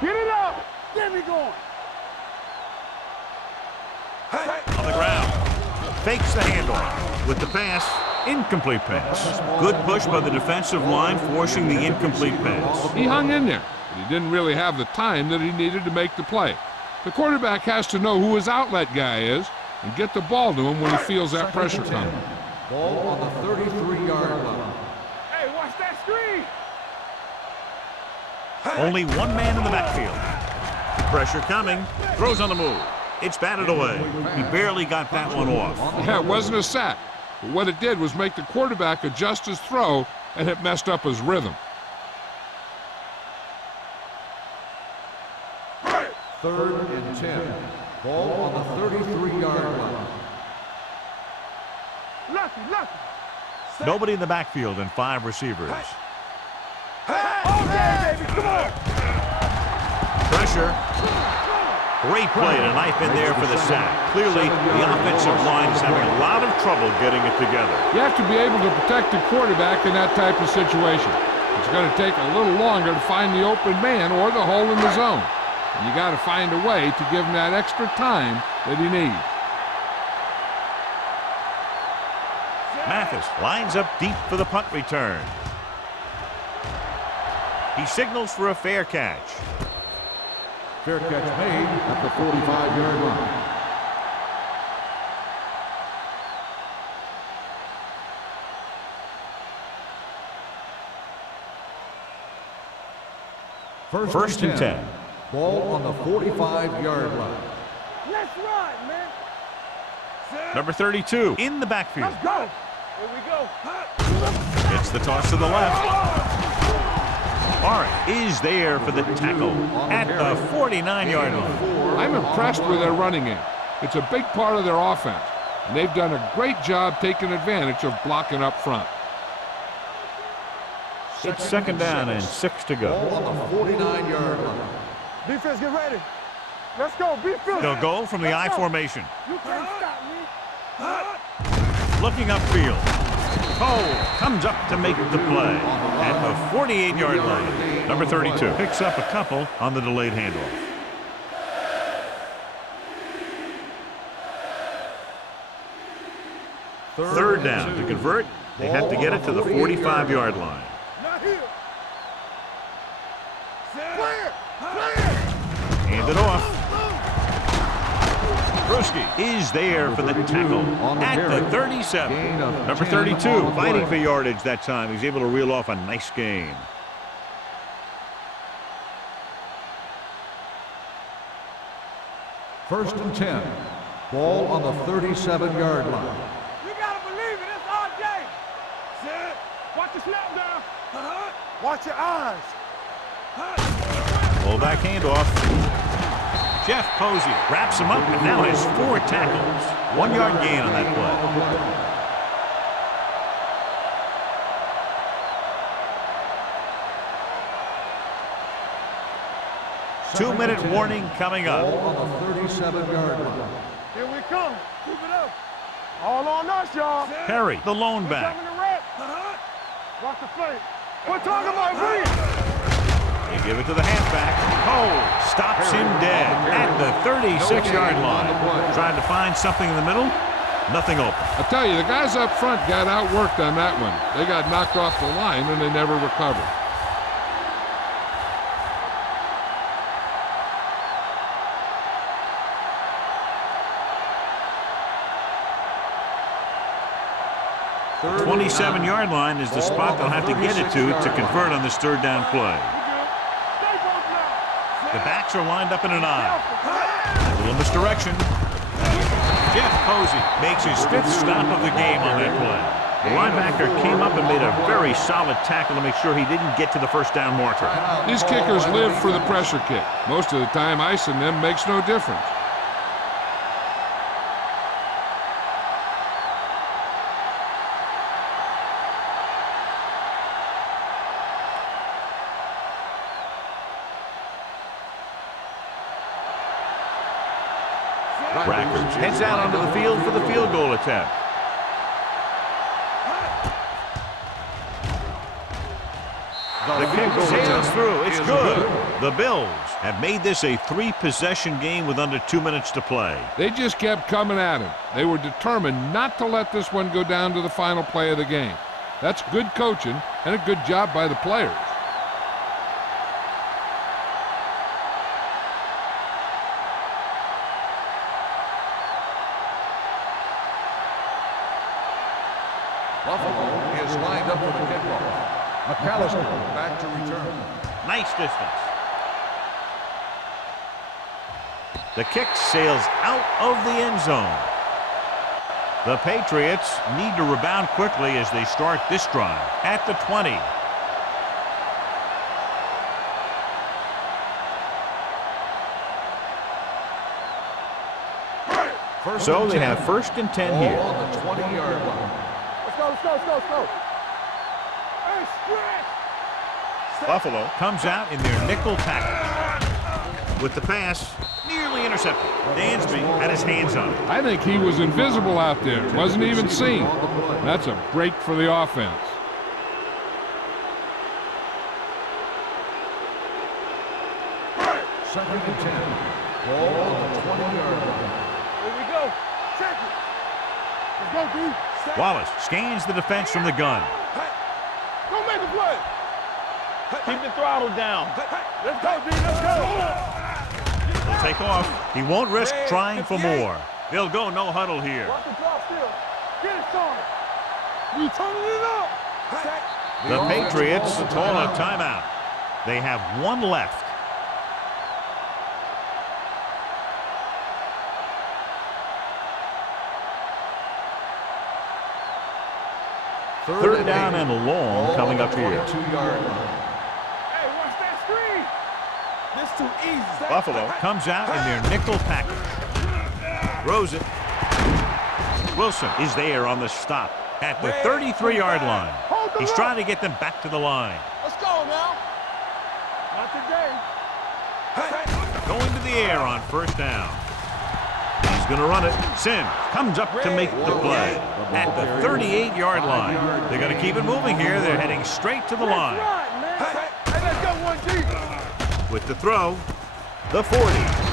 Get it up. Get me going. On the ground. Fakes the handoff. With the pass, incomplete pass. Good push by the defensive line, forcing the incomplete pass. He hung in there, but he didn't really have the time that he needed to make the play. The quarterback has to know who his outlet guy is and get the ball to him when he feels that pressure coming. Ball on the 33-yard line. Hey, watch that screen. Only one man in the backfield. Pressure coming. Throws on the move. It's batted away. He barely got that one off. Yeah, it wasn't a sack. But what it did was make the quarterback adjust his throw, and it messed up his rhythm. 3rd and 10. Ball on the 33-yard line. Lucky. Nobody in the backfield and 5 receivers. Okay, baby, come on. Pressure. Great play to knife in there for the sack. Clearly, the offensive line is having a lot of trouble getting it together. You have to be able to protect the quarterback in that type of situation. It's going to take a little longer to find the open man or the hole in the zone. And you got to find a way to give him that extra time that he needs. Mathis lines up deep for the punt return. He signals for a fair catch. Fair catch made at the 45-yard line. First and 10. Ball on the 45-yard line. Let's ride, man. Number 32 in the backfield. Let's go. Here we go. Gets the toss to the left. Hart is there for the tackle at the 49-yard line. I'm impressed with their running game. It's a big part of their offense, and they've done a great job taking advantage of blocking up front. It's 2nd down and 6 to go. Ball on the 49-yard line. Defense, get ready. Let's go. Be fearless. They'll go from the I formation. You can't stop me. Looking upfield. Cole comes up to make the play at the 48-yard line. Number 32 picks up a couple on the delayed handoff. Third down to convert. They have to get it to the 45-yard line. Not here. Clear. Hand it off. Bruschi is there for the tackle at the 37. Number 32 fighting for yardage that time. He's able to reel off a nice gain. First and 10. Ball on the 37-yard line. You gotta believe it. It's our game. Sit. Watch the snap down. Watch your eyes. Fullback handoff. Jeff Posey wraps him up and now has 4 tackles. 1-yard gain on that play. Two-minute warning coming up. Ball on the 37-yard line. Here we come. Keep it up. All on us, y'all. Perry, the lone back. Coming to rep. Watch the play. We're talking about bring. They give it to the halfback. Cole stops him dead at the 36-yard line. Trying to find something in the middle. Nothing open. I tell you, the guys up front got outworked on that one. They got knocked off the line and they never recovered. The 27-yard line is the spot they'll have to get it to convert on this 3rd down play. The backs are lined up in an I. A little misdirection. Jeff Posey makes his 5th stop of the game on that play. The linebacker came up and made a very solid tackle to make sure he didn't get to the 1st down marker. These kickers live for the pressure kick. Most of the time, icing them makes no difference. Rackers heads out onto the field for the field goal attempt. The kick sails through. It's good. The Bills have made this a 3-possession game with under 2 minutes to play. They just kept coming at him. They were determined not to let this one go down to the final play of the game. That's good coaching and a good job by the players. up for the kickoff. McAllister back to return. Nice distance. The kick sails out of the end zone. The Patriots need to rebound quickly as they start this drive at the 20. So they have 1st and 10 here. On the 20-yard line. Let's go, let's go, let's go, let's go. Hey, stretch. Buffalo comes out in their nickel package. With the pass, nearly intercepted. Dansby had his hands on it. I think he was invisible out there. Wasn't even seen. That's a break for the offense. Second and 10. Ball on the 20-yard line. Here we go. Check it. Let's go, D. Wallace scans the defense from the gun. Go make a play. Keep the throttle down. Let's go, D. Let's go. He'll take off. He won't risk trying for more. They'll go no huddle here. Watch the drop still. Get it, Sean. We turning it up. The Patriots call a timeout. They have one left. Third down and long coming up here. 22-yard line. Hey, watch that screen. This too easy. Buffalo comes out in their nickel package. Throws it. Wilson is there on the stop at the 33-yard line. He's trying to get them back to the line. Let's go now. Not today. Going to the air on 1st down. He's going to run it. Sims comes up to make the play at the 38-yard line. They're going to keep it moving here. They're heading straight to the line. Hey, let's go, 1G. With the throw, the 40.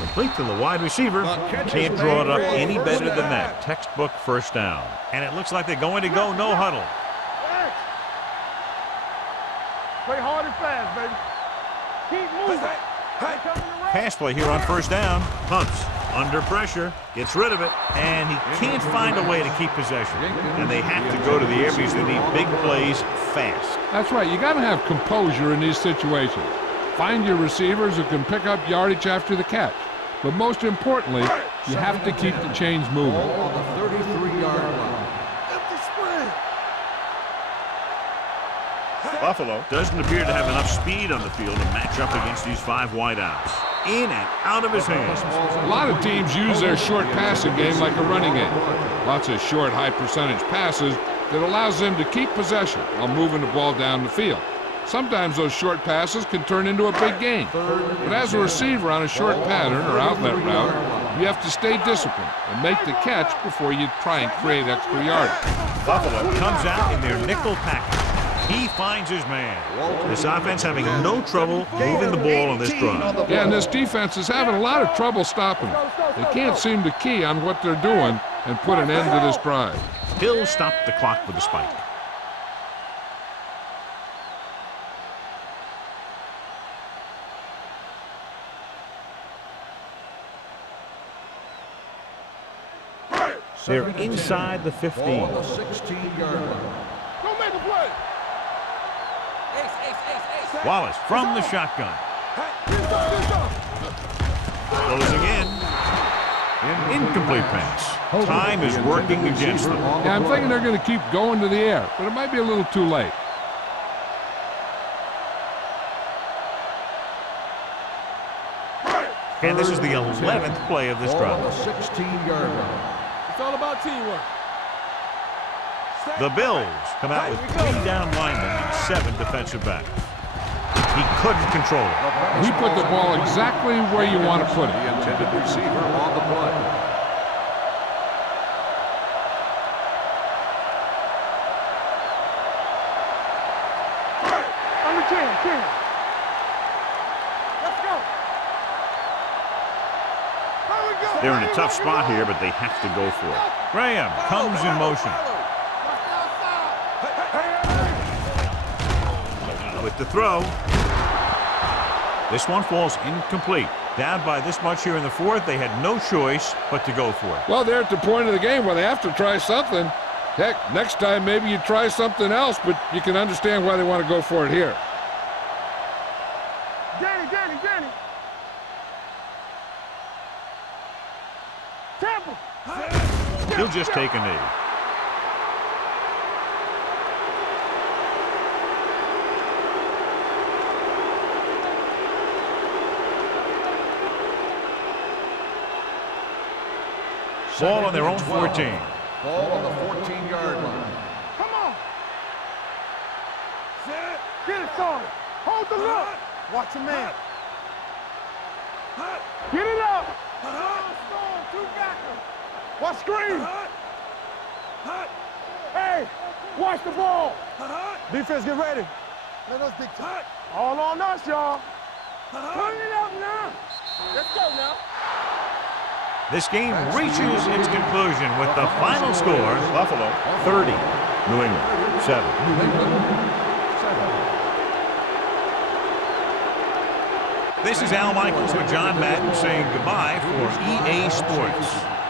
Complete to the wide receiver. Can't draw it up any better than that. Textbook 1st down. And it looks like they're going to go no huddle. Play hard and fast, baby. Keep moving. Pass play here on 1st down. Pumps under pressure, gets rid of it, and he can't find a way to keep possession. And they have to go to the air because they need big plays fast. That's right. You got to have composure in these situations. Find your receivers who can pick up yardage after the catch. But most importantly, you have to keep the chains moving. Ball on the 33-yard line. Buffalo doesn't appear to have enough speed on the field to match up against these 5 wideouts. In and out of his hands. A lot of teams use their short passing game like a running game. Lots of short, high-percentage passes that allows them to keep possession while moving the ball down the field. Sometimes those short passes can turn into a big gain. But as a receiver on a short pattern or outlet route, you have to stay disciplined and make the catch before you try and create extra yardage. Buffalo comes out in their nickel package. He finds his man. This offense having no trouble moving the ball on this drive. Yeah, and this defense is having a lot of trouble stopping them. They can't seem to key on what they're doing and put an end to this drive. Hill stopped the clock with a spike. They're inside the 15. Ball on the 16-yard line. Go make a play. Wallace from the shotgun. Closing in. Incomplete pass. Time is working against them. Yeah, I'm thinking they're going to keep going to the air, but it might be a little too late. And this is the 11th play of this Ball on the drive. 16-yard line. It's all about teamwork. The Bills come out with 3 down linemen and 7 defensive backs. He couldn't control it. He put the ball exactly where you want to put it. The intended receiver on the play. Under 10. Let's go. There we go. They're in a tough spot here, but they have to go for it. Graham comes in motion. With the throw. This one falls incomplete. Down by this much here in the 4th, they had no choice but to go for it. Well, they're at the point of the game where they have to try something. Heck, next time maybe you try something else, but you can understand why they want to go for it here. Danny. Temple. He'll just take a knee. Ball on their own 14. Ball on the 14-yard line. Come on. Get it, son. Hold the look. Watch your man. Get it up. Watch screen. Hey, watch the ball. Defense, get ready. Let us dictate. All on us, y'all. Turn it up now. Let's go now. This game reaches its conclusion with the final score, Buffalo 30, New England 7. This is Al Michaels with John Madden saying goodbye for EA Sports.